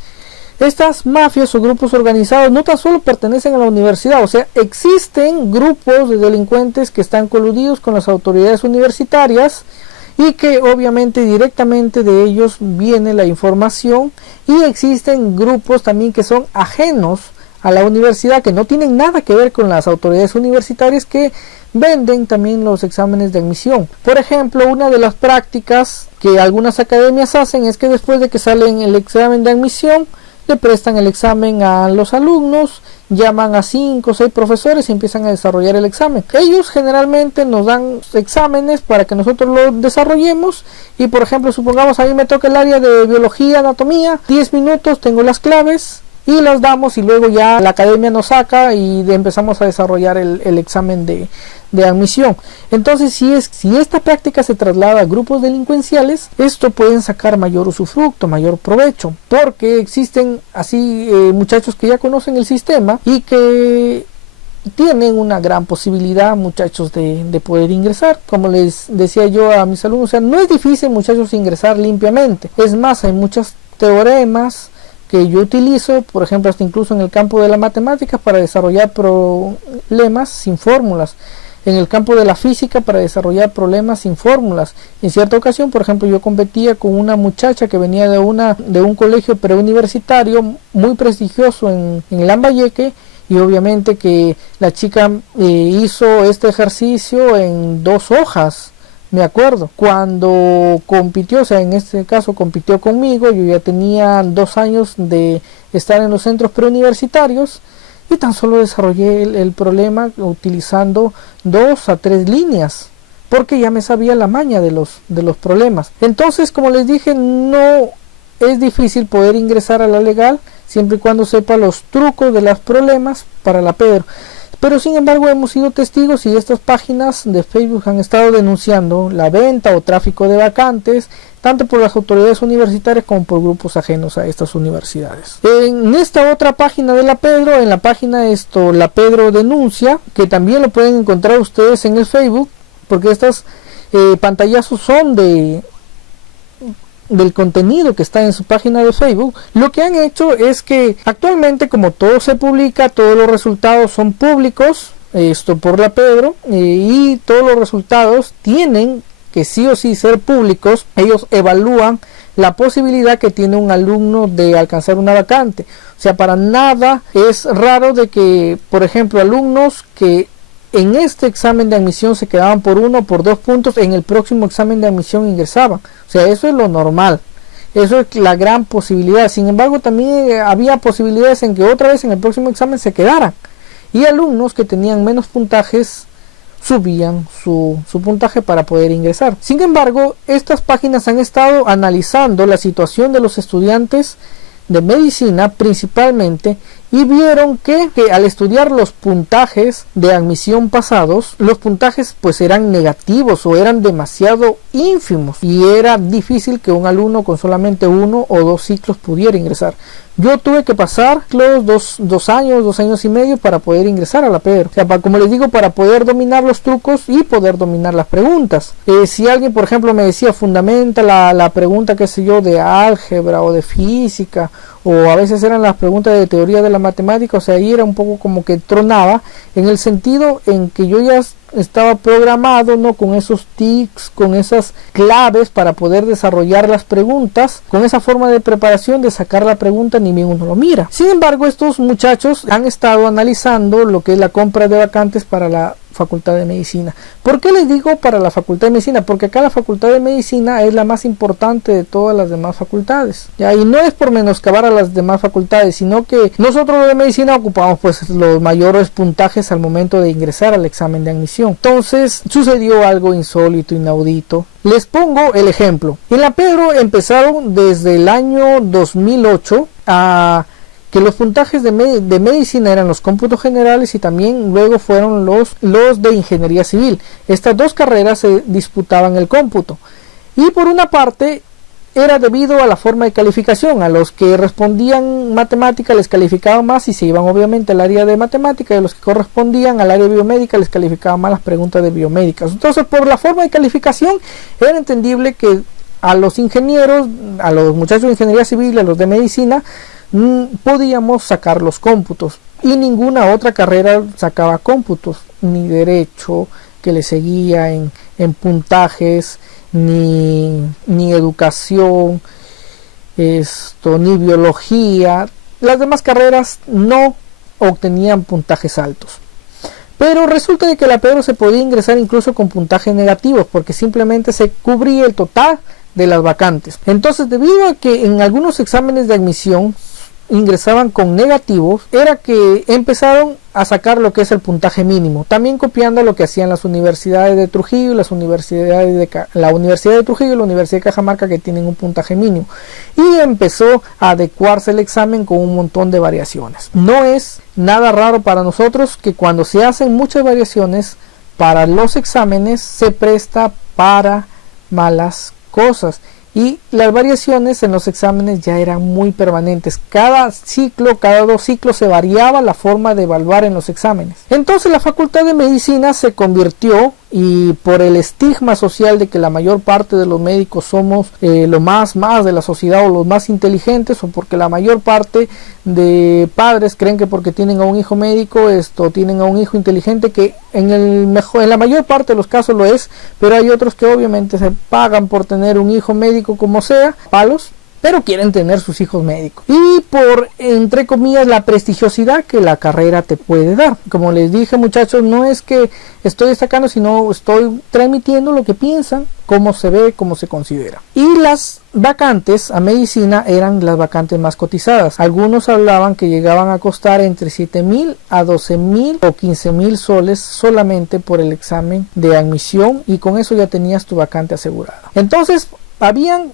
estas mafias o grupos organizados no tan solo pertenecen a la universidad, o sea, existen grupos de delincuentes que están coludidos con las autoridades universitarias, y que obviamente directamente de ellos viene la información. Y existen grupos también que son ajenos a la universidad, que no tienen nada que ver con las autoridades universitarias, que venden también los exámenes de admisión. Por ejemplo, una de las prácticas que algunas academias hacen es que después de que salen el examen de admisión, le prestan el examen a los alumnos, llaman a 5 o 6 profesores y empiezan a desarrollar el examen. Ellos generalmente nos dan exámenes para que nosotros lo desarrollemos, y por ejemplo, supongamos a mí me toca el área de biología, anatomía, 10 minutos, tengo las claves, y las damos y luego ya la academia nos saca y empezamos a desarrollar el examen de admisión. Entonces si esta práctica se traslada a grupos delincuenciales, esto pueden sacar mayor usufructo, mayor provecho, porque existen así muchachos que ya conocen el sistema y que tienen una gran posibilidad, muchachos, de poder ingresar. Como les decía yo a mis alumnos, o sea, no es difícil, muchachos, ingresar limpiamente. Es más, hay muchos teoremas que yo utilizo, por ejemplo, hasta incluso en el campo de la matemática, para desarrollar problemas sin fórmulas. En el campo de la física, para desarrollar problemas sin fórmulas. En cierta ocasión, por ejemplo, yo competía con una muchacha que venía de un colegio preuniversitario muy prestigioso en Lambayeque, y obviamente que la chica hizo este ejercicio en 2 hojas. Me acuerdo, cuando compitió, o sea, en este caso compitió conmigo, yo ya tenía 2 años de estar en los centros preuniversitarios, y tan solo desarrollé el problema utilizando 2 a 3 líneas, porque ya me sabía la maña de los problemas. Entonces, como les dije, no es difícil poder ingresar a la legal, siempre y cuando sepa los trucos de los problemas para la Pedro. Pero sin embargo hemos sido testigos y estas páginas de Facebook han estado denunciando la venta o tráfico de vacantes, tanto por las autoridades universitarias como por grupos ajenos a estas universidades. En esta otra página de la Pedro, en la página La Pedro Denuncia, que también lo pueden encontrar ustedes en el Facebook, porque estas pantallazos son del contenido que está en su página de Facebook. Lo que han hecho es que actualmente, como todo se publica, todos los resultados son públicos, esto por la Pedro, y todos los resultados tienen que sí o sí ser públicos. Ellos evalúan la posibilidad que tiene un alumno de alcanzar una vacante. O sea, para nada es raro de que, por ejemplo, alumnos que en este examen de admisión se quedaban por 1 o por 2 puntos, en el próximo examen de admisión ingresaban. O sea, eso es lo normal, eso es la gran posibilidad. Sin embargo, también había posibilidades en que otra vez en el próximo examen se quedaran, y alumnos que tenían menos puntajes subían su puntaje para poder ingresar. Sin embargo, estas páginas han estado analizando la situación de los estudiantes de medicina principalmente, y vieron que al estudiar los puntajes de admisión pasados, los puntajes pues eran negativos o eran demasiado ínfimos, y era difícil que un alumno con solamente 1 o 2 ciclos pudiera ingresar. Yo tuve que pasar los 2 años, 2 años y medio para poder ingresar a la Pedro. O sea, como les digo, para poder dominar los trucos y poder dominar las preguntas. Si alguien, por ejemplo, me decía, fundamenta la pregunta, qué sé yo, de álgebra o de física, o a veces eran las preguntas de teoría de la matemática, o sea, ahí era un poco como que tronaba, en el sentido en que yo ya estaba programado, ¿no?, con esos tics, con esas claves para poder desarrollar las preguntas, con esa forma de preparación de sacar la pregunta, ni bien uno lo mira. Sin embargo, estos muchachos han estado analizando lo que es la compra de vacantes para la Facultad de Medicina. ¿Por qué les digo para la Facultad de Medicina? Porque acá la Facultad de Medicina es la más importante de todas las demás facultades, ¿ya? Y no es por menoscabar a las demás facultades, sino que nosotros de Medicina ocupamos pues los mayores puntajes al momento de ingresar al examen de admisión. Entonces sucedió algo insólito, inaudito. Les pongo el ejemplo. En la Pedro empezaron desde el año 2008 a que los puntajes de medicina eran los cómputos generales, y también luego fueron los de ingeniería civil. Estas 2 carreras se disputaban el cómputo, y por una parte era debido a la forma de calificación. A los que respondían matemática les calificaban más y se iban obviamente al área de matemática, y a los que correspondían al área de biomédica les calificaban más las preguntas de biomédicas. Entonces, por la forma de calificación era entendible que a los ingenieros, a los muchachos de ingeniería civil, a los de medicina, podíamos sacar los cómputos, y ninguna otra carrera sacaba cómputos, ni derecho, que le seguía en puntajes, ni educación, ni biología. Las demás carreras no obtenían puntajes altos. Pero resulta de que la Pedro se podía ingresar incluso con puntajes negativos, porque simplemente se cubría el total de las vacantes. Entonces, debido a que en algunos exámenes de admisión ingresaban con negativos era que empezaron a sacar lo que es el puntaje mínimo, también copiando lo que hacían las universidades de Trujillo, la Universidad de Trujillo y la Universidad de Cajamarca, que tienen un puntaje mínimo, y empezó a adecuarse el examen con un montón de variaciones. No es nada raro para nosotros que cuando se hacen muchas variaciones para los exámenes se presta para malas cosas, y las variaciones en los exámenes ya eran muy permanentes. Cada ciclo, cada 2 ciclos se variaba la forma de evaluar en los exámenes. Entonces la Facultad de Medicina se convirtió, y por el estigma social de que la mayor parte de los médicos somos lo más de la sociedad o los más inteligentes, o porque la mayor parte de padres creen que porque tienen a un hijo médico tienen a un hijo inteligente, que en la mayor parte de los casos lo es, pero hay otros que obviamente se pagan por tener un hijo médico como sea, palos, pero quieren tener sus hijos médicos, y por, entre comillas, la prestigiosidad que la carrera te puede dar. Como les dije, muchachos, no es que estoy destacando, sino estoy transmitiendo lo que piensan, cómo se ve, cómo se considera. Y las vacantes a medicina eran las vacantes más cotizadas. Algunos hablaban que llegaban a costar entre 7,000 a 12,000 o 15,000 soles solamente por el examen de admisión, y con eso ya tenías tu vacante asegurada. Entonces, habían,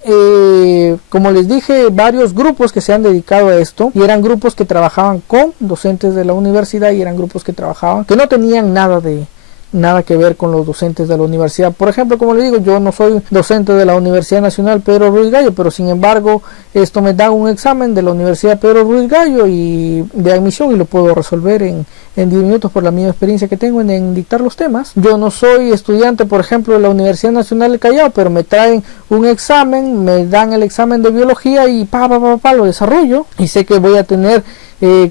como les dije, varios grupos que se han dedicado a esto, y eran grupos que trabajaban con docentes de la universidad, y eran grupos que no tenían nada que ver con los docentes de la universidad. Por ejemplo, como les digo, yo no soy docente de la Universidad Nacional Pedro Ruiz Gallo, pero sin embargo me da un examen de la Universidad Pedro Ruiz Gallo y de admisión, y lo puedo resolver en 10 minutos por la misma experiencia que tengo en dictar los temas. Yo no soy estudiante, por ejemplo, de la Universidad Nacional del Callao, pero me traen un examen, me dan el examen de biología y lo desarrollo, y sé que voy a tener,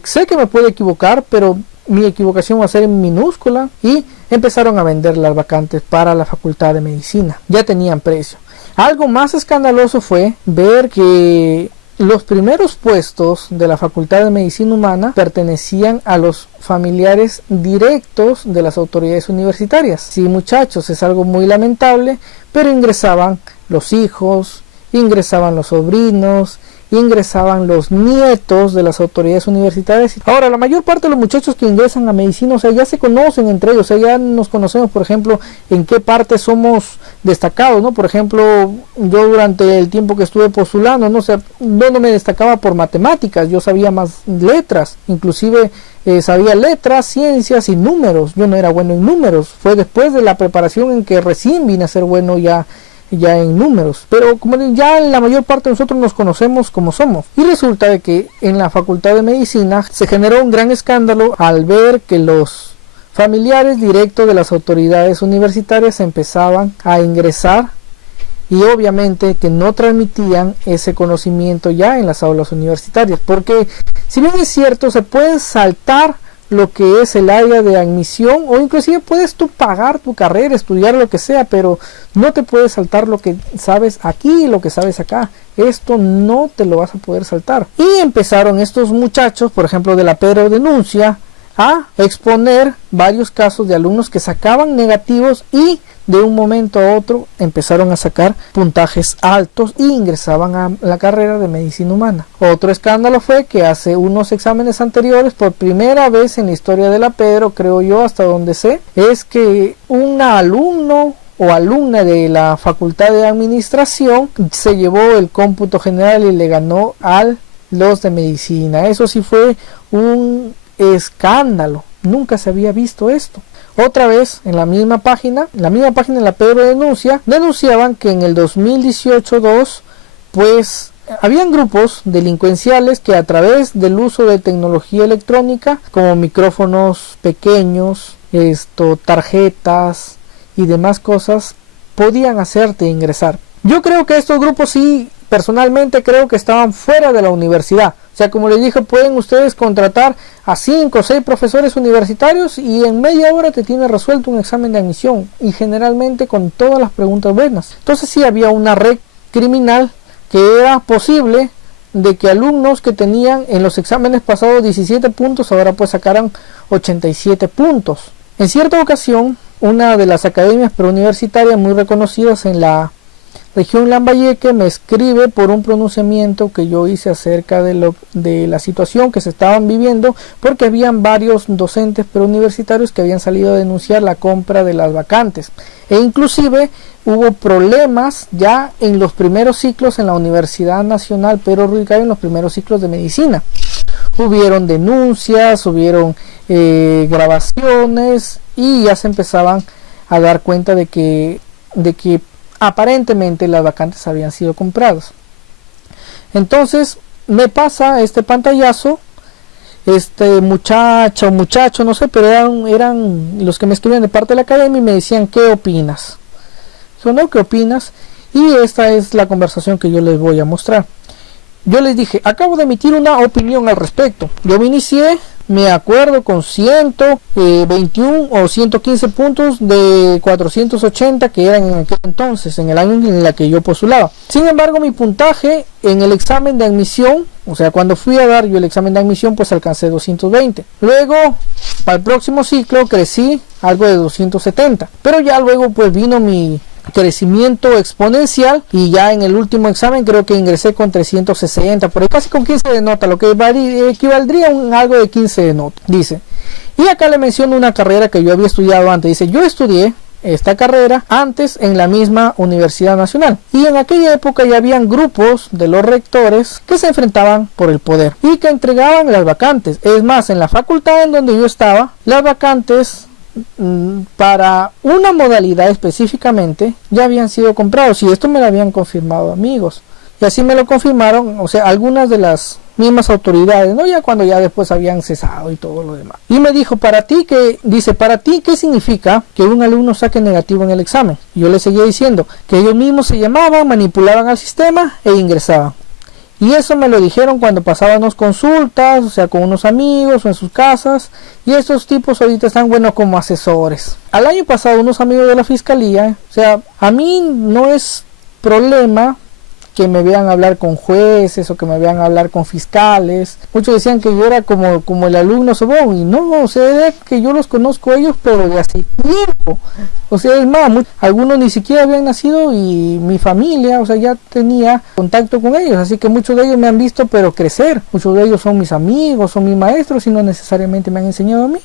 sé que me puedo equivocar, pero mi equivocación va a ser en minúscula. Y empezaron a vender las vacantes para la Facultad de Medicina, ya tenían precio. Algo más escandaloso fue ver que los primeros puestos de la Facultad de Medicina Humana pertenecían a los familiares directos de las autoridades universitarias. Sí, muchachos, es algo muy lamentable, pero ingresaban los hijos, ingresaban los sobrinos, ingresaban los nietos de las autoridades universitarias. Ahora, la mayor parte de los muchachos que ingresan a medicina, ya se conocen entre ellos, ya nos conocemos, por ejemplo, en qué parte somos destacados, ¿no? Por ejemplo, yo durante el tiempo que estuve postulando, yo no me destacaba por matemáticas, yo sabía más letras, inclusive sabía letras, ciencias y números. Yo no era bueno en números, fue después de la preparación en que recién vine a ser bueno ya en números, pero como ya la mayor parte de nosotros nos conocemos como somos. Y resulta de que en la Facultad de Medicina se generó un gran escándalo al ver que los familiares directos de las autoridades universitarias empezaban a ingresar, y obviamente que no transmitían ese conocimiento ya en las aulas universitarias, porque si bien es cierto, se pueden saltar lo que es el área de admisión, o inclusive puedes tú pagar tu carrera, estudiar lo que sea, pero no te puedes saltar lo que sabes aquí y lo que sabes acá. Esto no te lo vas a poder saltar. Y empezaron estos muchachos, por ejemplo de la Pedro Denuncia, a exponer varios casos de alumnos que sacaban negativos y de un momento a otro empezaron a sacar puntajes altos y ingresaban a la carrera de medicina humana. Otro escándalo fue que hace unos exámenes anteriores, por primera vez en la historia de la Pedro, creo yo, hasta donde sé, es que un alumno o alumna de la Facultad de Administración se llevó el cómputo general y le ganó a los de medicina. Eso sí fue un escándalo, nunca se había visto esto. Otra vez en la misma página de la Pedro denunciaban que en el 2018-2 pues habían grupos delincuenciales que a través del uso de tecnología electrónica como micrófonos pequeños, tarjetas y demás cosas podían hacerte ingresar. Yo creo que estos grupos sí, personalmente creo que estaban fuera de la universidad. O sea, como les dije, pueden ustedes contratar a 5 o 6 profesores universitarios y en media hora te tiene resuelto un examen de admisión, y generalmente con todas las preguntas buenas. Entonces sí había una red criminal que era posible de que alumnos que tenían en los exámenes pasados 17 puntos ahora pues sacaran 87 puntos. En cierta ocasión, una de las academias preuniversitarias muy reconocidas en la región Lambayeque me escribe por un pronunciamiento que yo hice acerca de la situación que se estaban viviendo, porque habían varios docentes preuniversitarios que habían salido a denunciar la compra de las vacantes, e inclusive hubo problemas ya en los primeros ciclos en la Universidad Nacional Pedro Ruiz Gallo, en los primeros ciclos de medicina. Hubieron denuncias, hubieron grabaciones, y ya se empezaban a dar cuenta de que aparentemente las vacantes habían sido compradas. Entonces me pasa este pantallazo, este muchacho, no sé, pero eran los que me escribían de parte de la academia y me decían: ¿qué opinas? Yo, no, ¿qué opinas? Y esta es la conversación que yo les voy a mostrar. Yo les dije: acabo de emitir una opinión al respecto. Yo me inicié, me acuerdo, con 121 o 115 puntos de 480 que eran en aquel entonces, en el año en el que yo postulaba. Sin embargo, mi puntaje en el examen de admisión, o sea, cuando fui a dar yo el examen de admisión, pues alcancé 220. Luego, para el próximo ciclo, crecí algo de 270. Pero ya luego pues vino mi crecimiento exponencial, y ya en el último examen creo que ingresé con 360, por ahí casi con 15 de nota, lo que equivaldría a algo de 15 de nota. Dice, y acá le menciono una carrera que yo había estudiado antes. Dice: yo estudié esta carrera antes en la misma Universidad Nacional, y en aquella época ya habían grupos de los rectores que se enfrentaban por el poder y que entregaban las vacantes. Es más, en la facultad en donde yo estaba, las vacantes para una modalidad específicamente ya habían sido comprados, y esto me lo habían confirmado amigos, y así me lo confirmaron, o sea, algunas de las mismas autoridades, no ya cuando ya después habían cesado y todo lo demás. Y me dijo: para ti, ¿qué significa que un alumno saque negativo en el examen? Y yo le seguía diciendo que ellos mismos se llamaban, manipulaban al sistema e ingresaban. Y eso me lo dijeron cuando pasábamos consultas, o sea, con unos amigos o en sus casas. Y estos tipos ahorita están, bueno, como asesores. Al año pasado, unos amigos de la fiscalía, o sea, a mí no es problema que me vean hablar con jueces o que me vean hablar con fiscales. Muchos decían que yo era como el alumno Sobón, y no, o sea, era que yo los conozco a ellos, pero de hace tiempo. O sea, es más, algunos ni siquiera habían nacido, y mi familia, o sea, ya tenía contacto con ellos, así que muchos de ellos me han visto pero crecer. Muchos de ellos son mis amigos, son mis maestros, y no necesariamente me han enseñado a mí,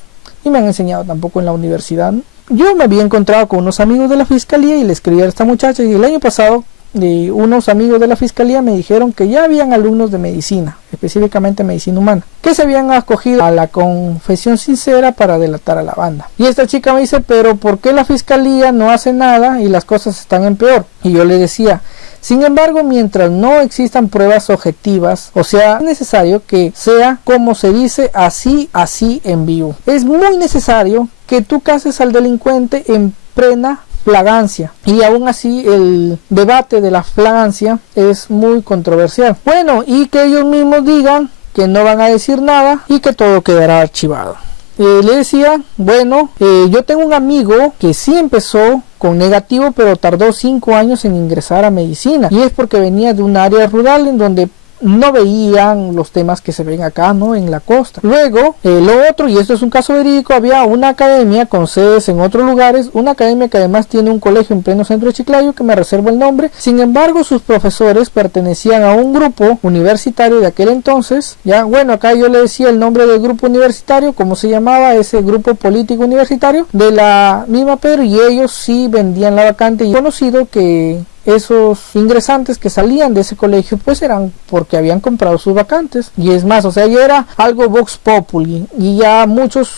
y me han enseñado tampoco en la universidad, ¿no? Yo me había encontrado con unos amigos de la fiscalía y le escribí a esta muchacha, y el año pasado unos amigos de la fiscalía me dijeron que ya habían alumnos de medicina, específicamente medicina humana, que se habían acogido a la confesión sincera para delatar a la banda. Y esta chica me dice: pero ¿por qué la fiscalía no hace nada y las cosas están en peor? Y yo le decía: sin embargo, mientras no existan pruebas objetivas, o sea, es necesario que sea, como se dice, así en vivo. Es muy necesario que tú cases al delincuente en plena flagrancia, y aún así el debate de la flagrancia es muy controversial. Bueno, y que ellos mismos digan que no van a decir nada y que todo quedará archivado. Le decía: bueno, yo tengo un amigo que sí empezó con negativo, pero tardó 5 años en ingresar a medicina, y es porque venía de un área rural en donde no veían los temas que se ven acá, ¿no?, en la costa. Luego, lo otro, y esto es un caso verídico, había una academia con sedes en otros lugares, una academia que además tiene un colegio en pleno centro de Chiclayo, que me reservo el nombre. Sin embargo, sus profesores pertenecían a un grupo universitario de aquel entonces, ya, bueno, acá yo le decía el nombre del grupo universitario, cómo se llamaba ese grupo político universitario, de la misma Pedro, y ellos sí vendían la vacante, y conocido que esos ingresantes que salían de ese colegio pues eran porque habían comprado sus vacantes. Y es más, o sea, ya era algo vox populi, y ya muchos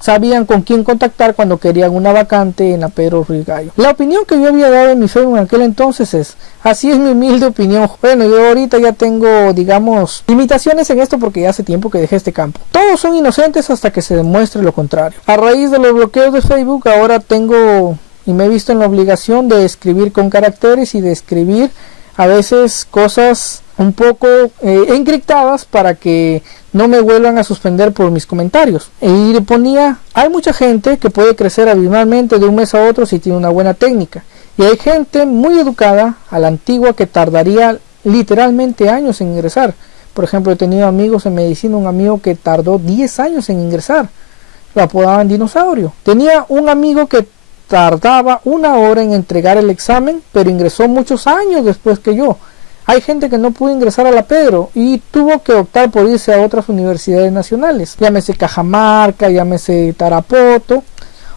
sabían con quién contactar cuando querían una vacante en la Pedro Ruiz Gallo. La opinión que yo había dado en mi Facebook en aquel entonces es: así es mi humilde opinión. Bueno, yo ahorita ya tengo, digamos, limitaciones en esto porque ya hace tiempo que dejé este campo. Todos son inocentes hasta que se demuestre lo contrario. A raíz de los bloqueos de Facebook, ahora tengo y me he visto en la obligación de escribir con caracteres y de escribir a veces cosas un poco encriptadas para que no me vuelvan a suspender por mis comentarios. Y le ponía: hay mucha gente que puede crecer abismalmente de un mes a otro si tiene una buena técnica, y hay gente muy educada a la antigua que tardaría literalmente años en ingresar. Por ejemplo, he tenido amigos en medicina, un amigo que tardó 10 años en ingresar, lo apodaban dinosaurio. Tenía un amigo que tardaba 1 hora en entregar el examen, pero ingresó muchos años después que yo. Hay gente que no pudo ingresar a la Pedro y tuvo que optar por irse a otras universidades nacionales, llámese Cajamarca, llámese Tarapoto.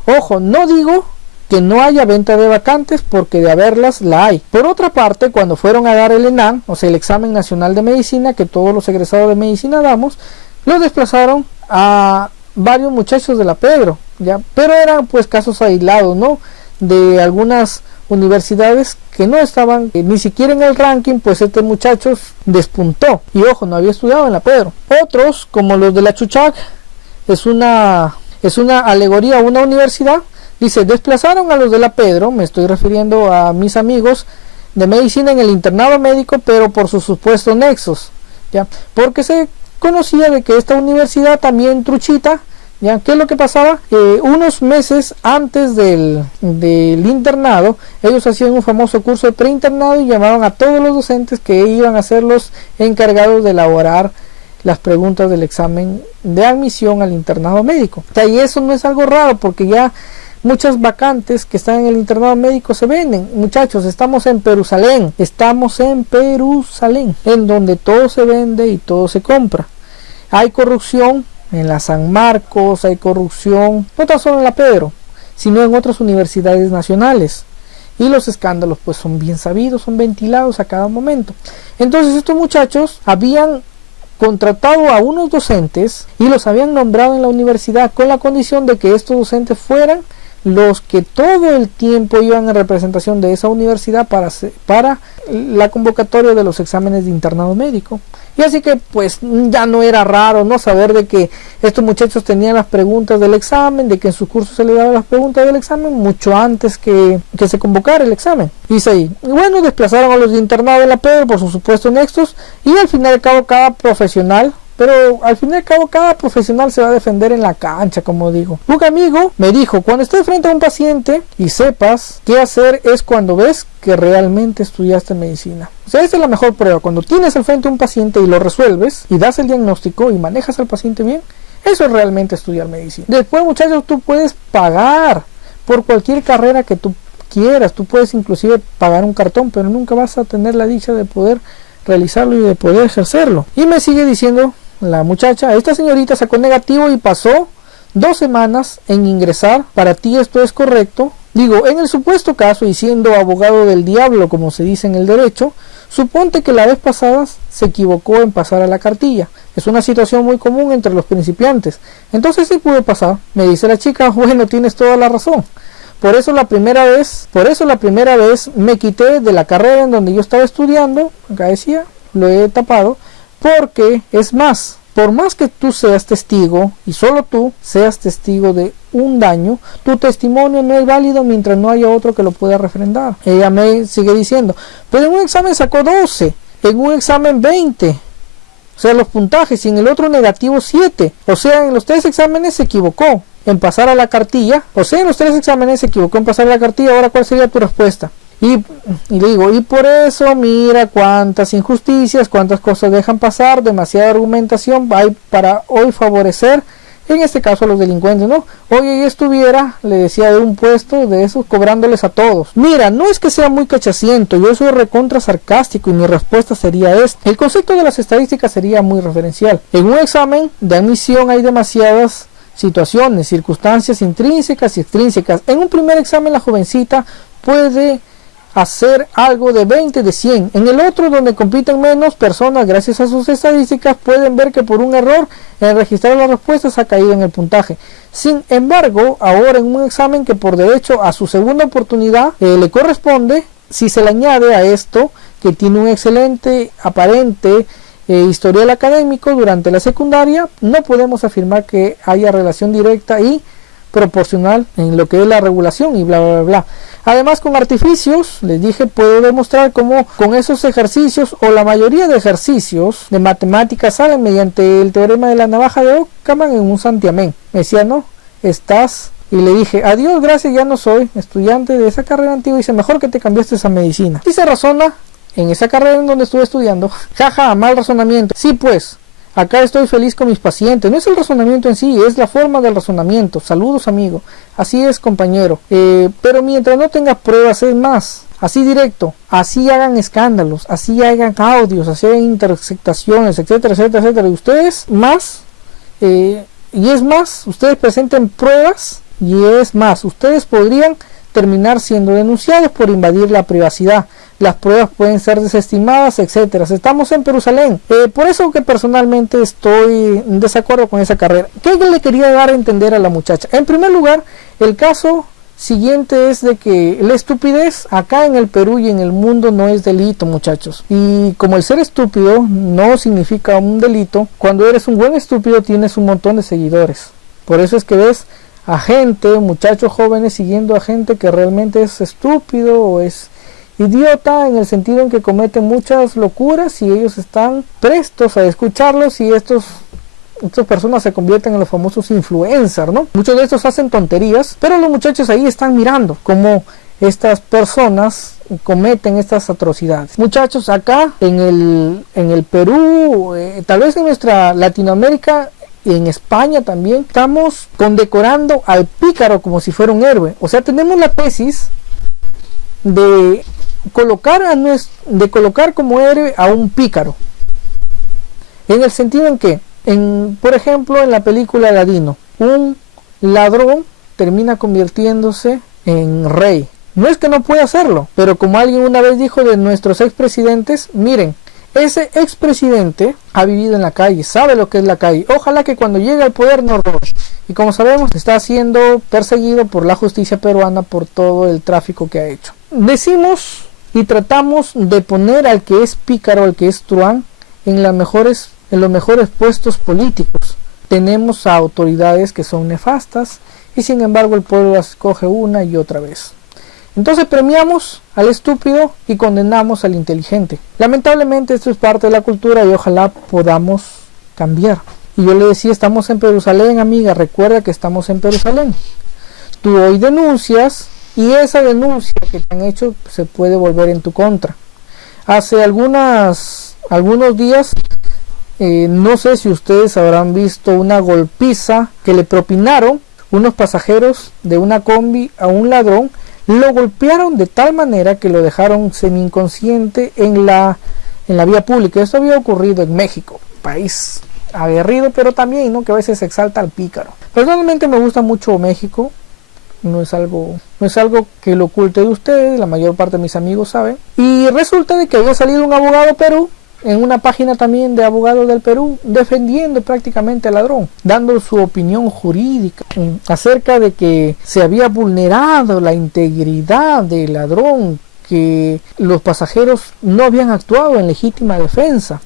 Ojo, no digo que no haya venta de vacantes, porque de haberlas la hay. Por otra parte, cuando fueron a dar el ENAM, o sea el examen nacional de medicina, que todos los egresados de medicina damos, los desplazaron a varios muchachos de la Pedro, ¿ya? Pero eran pues casos aislados, ¿no? De algunas universidades que no estaban ni siquiera en el ranking, pues este muchacho despuntó y ojo, no había estudiado en la Pedro. Otros, como los de la Chuchac, es una alegoría a una universidad. Dice, desplazaron a los de la Pedro, me estoy refiriendo a mis amigos de medicina en el internado médico, pero por sus supuestos nexos, ¿ya? Porque se conocía de que esta universidad también truchita, ¿ya? ¿Qué es lo que pasaba? Unos meses antes del internado, ellos hacían un famoso curso de preinternado y llamaban a todos los docentes que iban a ser los encargados de elaborar las preguntas del examen de admisión al internado médico. O sea, y eso no es algo raro, porque ya muchas vacantes que están en el internado médico se venden. Muchachos, estamos en Perusalén, en donde todo se vende y todo se compra. Hay corrupción en la San Marcos, hay corrupción no tan solo en la Pedro, sino en otras universidades nacionales. Y los escándalos pues son bien sabidos, son ventilados a cada momento. Entonces estos muchachos habían contratado a unos docentes y los habían nombrado en la universidad con la condición de que estos docentes fueran los que todo el tiempo iban en representación de esa universidad para la convocatoria de los exámenes de internado médico. Y así que pues ya no era raro no saber de que estos muchachos tenían las preguntas del examen, de que en sus cursos se les daban las preguntas del examen mucho antes que se convocara el examen. Dice ahí, y bueno, desplazaron a los de internado de la Pedro por sus supuestos nexos, y al fin y al cabo cada profesional se va a defender en la cancha, como digo. Un amigo me dijo, cuando estés frente a un paciente y sepas qué hacer, es cuando ves que realmente estudiaste medicina. O sea, esa es la mejor prueba. Cuando tienes al frente a un paciente y lo resuelves y das el diagnóstico y manejas al paciente bien, eso es realmente estudiar medicina. Después, muchachos, tú puedes pagar por cualquier carrera que tú quieras. Tú puedes inclusive pagar un cartón, pero nunca vas a tener la dicha de poder realizarlo y de poder ejercerlo. Y me sigue diciendo la muchacha, esta señorita sacó negativo y pasó 2 semanas en ingresar. ¿Para ti esto es correcto? Digo, en el supuesto caso, y siendo abogado del diablo, como se dice en el derecho, suponte que la vez pasada se equivocó en pasar a la cartilla. Es una situación muy común entre los principiantes. Entonces sí pudo pasar. Me dice la chica, bueno, tienes toda la razón. Por eso la primera vez me quité de la carrera en donde yo estaba estudiando. Acá decía, lo he tapado. Porque es más, por más que tú seas testigo y solo tú seas testigo de un daño, tu testimonio no es válido mientras no haya otro que lo pueda refrendar. Ella me sigue diciendo, pero en un examen sacó 12, en un examen 20, o sea los puntajes, y en el otro negativo 7, o sea en los 3 exámenes se equivocó en pasar a la cartilla, ahora ¿cuál sería tu respuesta? Y le digo, y por eso mira cuántas injusticias, cuántas cosas dejan pasar, demasiada argumentación hay para hoy favorecer, en este caso a los delincuentes, ¿no? Oye, yo estuviera, le decía, de un puesto de esos cobrándoles a todos. Mira, no es que sea muy cachaciento, yo soy recontra sarcástico y mi respuesta sería esta. El concepto de las estadísticas sería muy referencial. En un examen de admisión hay demasiadas situaciones, circunstancias intrínsecas y extrínsecas. En un primer examen la jovencita puede hacer algo de 20 de 100. En el otro, donde compiten menos personas, gracias a sus estadísticas, pueden ver que por un error en registrar las respuestas ha caído en el puntaje. Sin embargo, ahora en un examen que por derecho a su segunda oportunidad le corresponde, si se le añade a esto que tiene un excelente aparente historial académico durante la secundaria, no podemos afirmar que haya relación directa y proporcional en lo que es la regulación y bla bla bla. Además, con artificios, les dije, puedo demostrar cómo con esos ejercicios o la mayoría de ejercicios de matemáticas salen mediante el teorema de la navaja de Occam en un santiamén. Me decía, no, estás... Y le dije, adiós, gracias, ya no soy estudiante de esa carrera antigua. Dice, mejor que te cambiaste esa medicina. Y se razona en esa carrera en donde estuve estudiando. Jaja, mal razonamiento. Sí, pues, acá estoy feliz con mis pacientes. No es el razonamiento en sí, es la forma del razonamiento. Saludos, amigo. Así es, compañero. Pero mientras no tengas pruebas, es más, así directo, así hagan escándalos, así hagan audios, así hagan intersectaciones, etcétera, etcétera, etcétera. Y ustedes más, y es más, ustedes presenten pruebas, y es más, ustedes podrían terminar siendo denunciados por invadir la privacidad. Las pruebas pueden ser desestimadas, etcétera. Estamos en Jerusalén. Por eso que personalmente estoy en desacuerdo con esa carrera. ¿Qué le quería dar a entender a la muchacha? En primer lugar, el caso siguiente es de que la estupidez acá en el Perú y en el mundo no es delito, muchachos. Y como el ser estúpido no significa un delito, cuando eres un buen estúpido tienes un montón de seguidores. Por eso es que ves a gente, muchachos jóvenes siguiendo a gente que realmente es estúpido o es idiota, en el sentido en que cometen muchas locuras y ellos están prestos a escucharlos, y estas personas se convierten en los famosos influencers, ¿no? Muchos de estos hacen tonterías, pero los muchachos ahí están mirando cómo estas personas cometen estas atrocidades. Muchachos, acá en el Perú, tal vez en nuestra Latinoamérica, y en España también, estamos condecorando al pícaro como si fuera un héroe. O sea, tenemos la tesis de colocar como héroe a un pícaro, en el sentido en que, por ejemplo, en la película Aladino, un ladrón termina convirtiéndose en rey. No es que no pueda hacerlo, pero como alguien una vez dijo de nuestros expresidentes, miren, ese expresidente ha vivido en la calle, sabe lo que es la calle. Ojalá que cuando llegue al poder no robe. Y como sabemos, está siendo perseguido por la justicia peruana por todo el tráfico que ha hecho. Decimos y tratamos de poner al que es pícaro, al que es truán, en los mejores puestos políticos. Tenemos a autoridades que son nefastas y sin embargo el pueblo las escoge una y otra vez. Entonces premiamos al estúpido y condenamos al inteligente. Lamentablemente esto es parte de la cultura y ojalá podamos cambiar. Y yo le decía, estamos en Jerusalén, amiga, recuerda que estamos en Jerusalén. Tú hoy denuncias y esa denuncia que te han hecho se puede volver en tu contra. Hace algunos días, no sé si ustedes habrán visto una golpiza que le propinaron unos pasajeros de una combi a un ladrón. Lo golpearon de tal manera que lo dejaron semi inconsciente en la vía pública. Esto había ocurrido en México, país aguerrido, pero también, ¿no?, que a veces se exalta al pícaro. Personalmente me gusta mucho México, no es algo que lo oculte de ustedes, la mayor parte de mis amigos saben. Y resulta de que había salido un abogado Perú en una página también de abogados del Perú, defendiendo prácticamente al ladrón, dando su opinión jurídica acerca de que se había vulnerado la integridad del ladrón, que los pasajeros no habían actuado en legítima defensa,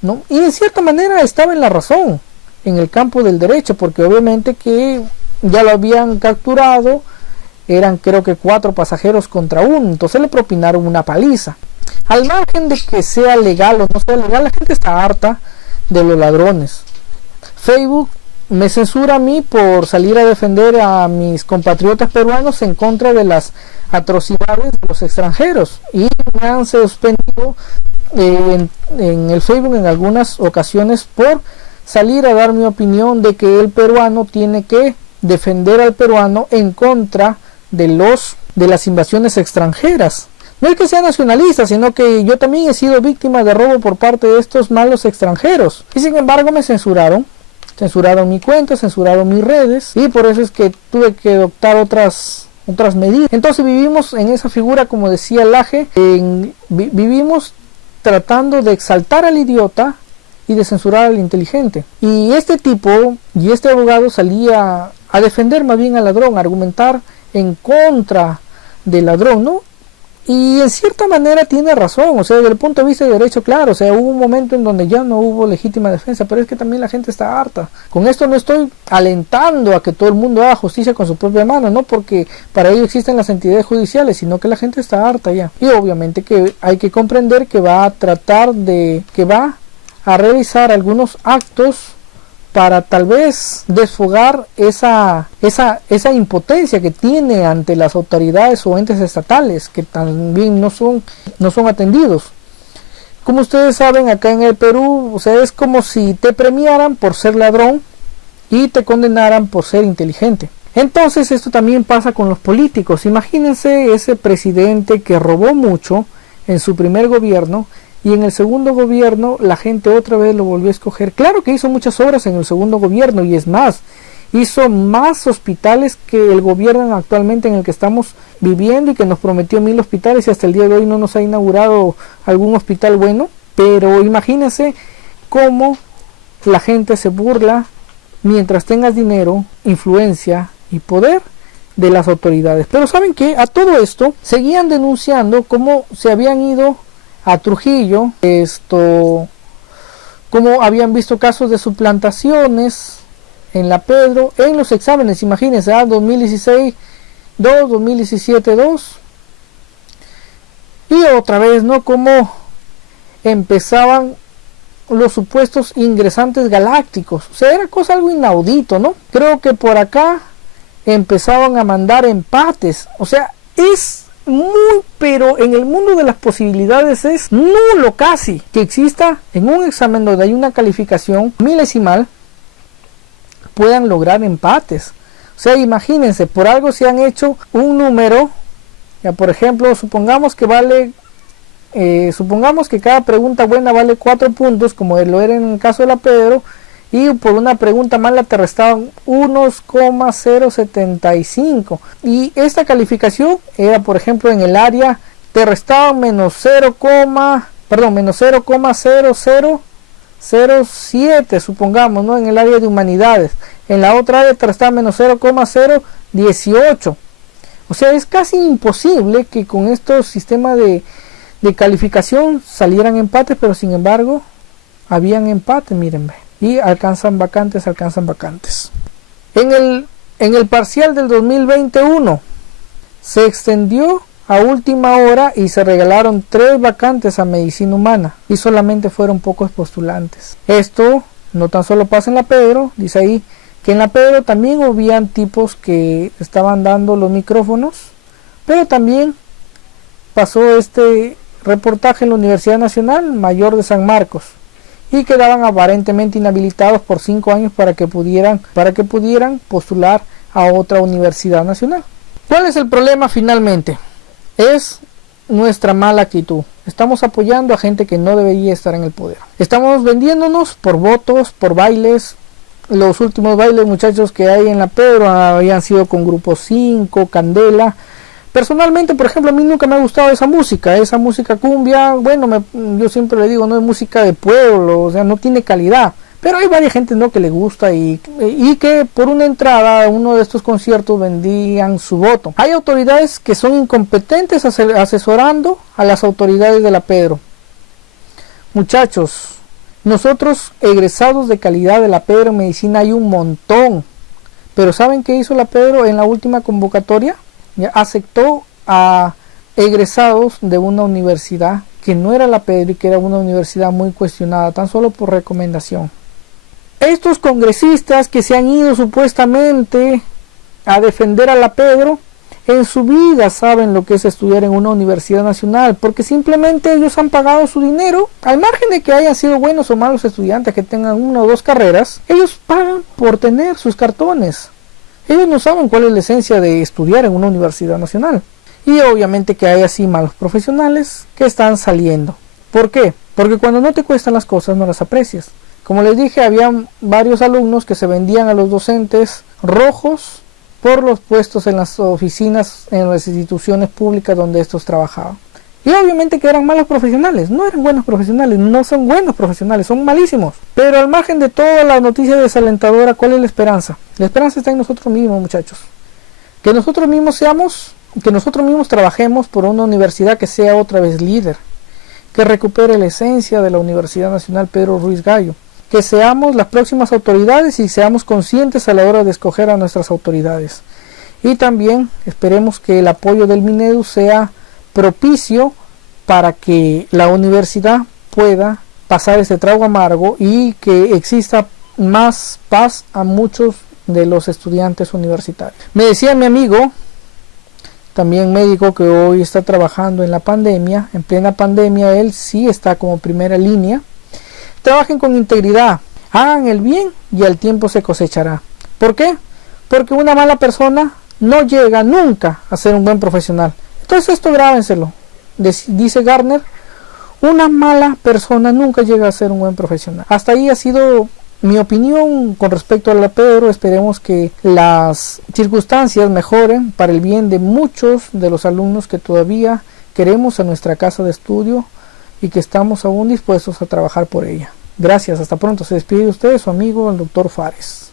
¿no? Y en cierta manera estaba en la razón, en el campo del derecho, porque obviamente que ya lo habían capturado, eran creo que 4 pasajeros contra 1, entonces le propinaron una paliza. Al margen de que sea legal o no sea legal, la gente está harta de los ladrones. Facebook me censura a mí por salir a defender a mis compatriotas peruanos en contra de las atrocidades de los extranjeros, y me han suspendido en el Facebook en algunas ocasiones por salir a dar mi opinión de que el peruano tiene que defender al peruano en contra de las invasiones extranjeras. No es que sea nacionalista, sino que yo también he sido víctima de robo por parte de estos malos extranjeros. Y sin embargo me censuraron mi cuenta, censuraron mis redes, y por eso es que tuve que adoptar otras medidas. Entonces vivimos en esa figura, como decía Laje, vivimos tratando de exaltar al idiota y de censurar al inteligente. Y este tipo y este abogado salía a defender más bien al ladrón, a argumentar en contra del ladrón, ¿no? Y en cierta manera tiene razón, o sea, desde el punto de vista de derecho, claro, o sea, hubo un momento en donde ya no hubo legítima defensa, pero es que también la gente está harta. Con esto no estoy alentando a que todo el mundo haga justicia con su propia mano, no porque para ello existen las entidades judiciales, sino que la gente está harta ya. Y obviamente que hay que comprender que va a realizar algunos actos para tal vez desfogar esa impotencia que tiene ante las autoridades o entes estatales que también no son atendidos. Como ustedes saben, acá en el Perú, o sea, es como si te premiaran por ser ladrón y te condenaran por ser inteligente. Entonces esto también pasa con los políticos. Imagínense ese presidente que robó mucho en su primer gobierno y en el segundo gobierno la gente otra vez lo volvió a escoger. Claro que hizo muchas obras en el segundo gobierno, y es más, hizo más hospitales que el gobierno actualmente en el que estamos viviendo, y que nos prometió 1000 hospitales y hasta el día de hoy no nos ha inaugurado algún hospital bueno. Pero imagínense cómo la gente se burla mientras tengas dinero, influencia y poder de las autoridades. Pero saben que a todo esto seguían denunciando cómo se habían ido a Trujillo, cómo habían visto casos de suplantaciones en la Pedro en los exámenes. Imagínense, 2016 2, 2017 2, y otra vez, ¿no? Cómo empezaban los supuestos ingresantes galácticos. O sea, era cosa algo inaudito, ¿no? Creo que por acá empezaban a mandar empates. O sea, es muy, pero en el mundo de las posibilidades es nulo casi que exista en un examen donde hay una calificación milesimal puedan lograr empates. O sea, imagínense, por algo se han hecho un número, ya por ejemplo, supongamos que cada pregunta buena vale 4 puntos, como lo era en el caso de la Pedro, y por una pregunta mala te restaban 1,075, y esta calificación era, por ejemplo, en el área te restaban menos 0,0007, supongamos, ¿no? En el área de humanidades. En la otra área te restaban menos 0,018. O sea, es casi imposible que con estos sistemas de calificación salieran empates, pero sin embargo habían empates, miren, y alcanzan vacantes. En el parcial del 2021 se extendió a última hora y se regalaron 3 vacantes a medicina humana y solamente fueron pocos postulantes. Esto no tan solo pasa en la Pedro, dice ahí que en la Pedro también habían tipos que estaban dando los micrófonos, pero también pasó este reportaje en la Universidad Nacional Mayor de San Marcos, y quedaban aparentemente inhabilitados por 5 años para que pudieran postular a otra universidad nacional. ¿Cuál es el problema finalmente? Es nuestra mala actitud. Estamos apoyando a gente que no debería estar en el poder. Estamos vendiéndonos por votos, por bailes. Los últimos bailes, muchachos, que hay en la Pedro habían sido con Grupo 5, Candela. Personalmente, por ejemplo, a mí nunca me ha gustado esa música cumbia. Bueno, yo siempre le digo, no es música de pueblo, o sea, no tiene calidad. Pero hay varias gente, ¿no?, que le gusta y que por una entrada a uno de estos conciertos vendían su voto. Hay autoridades que son incompetentes asesorando a las autoridades de la Pedro. Muchachos, nosotros egresados de calidad de la Pedro en medicina hay un montón. Pero ¿saben qué hizo la Pedro en la última convocatoria? Aceptó a egresados de una universidad que no era la Pedro y que era una universidad muy cuestionada, tan solo por recomendación. Estos congresistas que se han ido supuestamente a defender a la Pedro, en su vida saben lo que es estudiar en una universidad nacional, porque simplemente ellos han pagado su dinero, al margen de que hayan sido buenos o malos estudiantes, que tengan 1 o 2 carreras, ellos pagan por tener sus cartones. Ellos no saben cuál es la esencia de estudiar en una universidad nacional. Y obviamente que hay así malos profesionales que están saliendo. ¿Por qué? Porque cuando no te cuestan las cosas no las aprecias. Como les dije, había varios alumnos que se vendían a los docentes rojos por los puestos en las oficinas, en las instituciones públicas donde estos trabajaban. Y obviamente que eran malos profesionales, no eran buenos profesionales, no son buenos profesionales, son malísimos. Pero al margen de toda la noticia desalentadora, ¿cuál es la esperanza? La esperanza está en nosotros mismos, muchachos. Que nosotros mismos trabajemos por una universidad que sea otra vez líder, que recupere la esencia de la Universidad Nacional Pedro Ruiz Gallo, que seamos las próximas autoridades y seamos conscientes a la hora de escoger a nuestras autoridades. Y también esperemos que el apoyo del Minedu sea propicio para que la universidad pueda pasar ese trago amargo y que exista más paz a muchos de los estudiantes universitarios. Me decía mi amigo también médico que hoy está trabajando en la pandemia, en plena pandemia, él sí está como primera línea. Trabajen con integridad, hagan el bien y al tiempo se cosechará. ¿Por qué? Porque una mala persona no llega nunca a ser un buen profesional. Entonces esto grábenselo. Dice Gardner, una mala persona nunca llega a ser un buen profesional. Hasta ahí ha sido mi opinión con respecto a la Pedro. Esperemos que las circunstancias mejoren para el bien de muchos de los alumnos que todavía queremos en nuestra casa de estudio y que estamos aún dispuestos a trabajar por ella. Gracias, hasta pronto. Se despide de ustedes su amigo el Dr. Fares.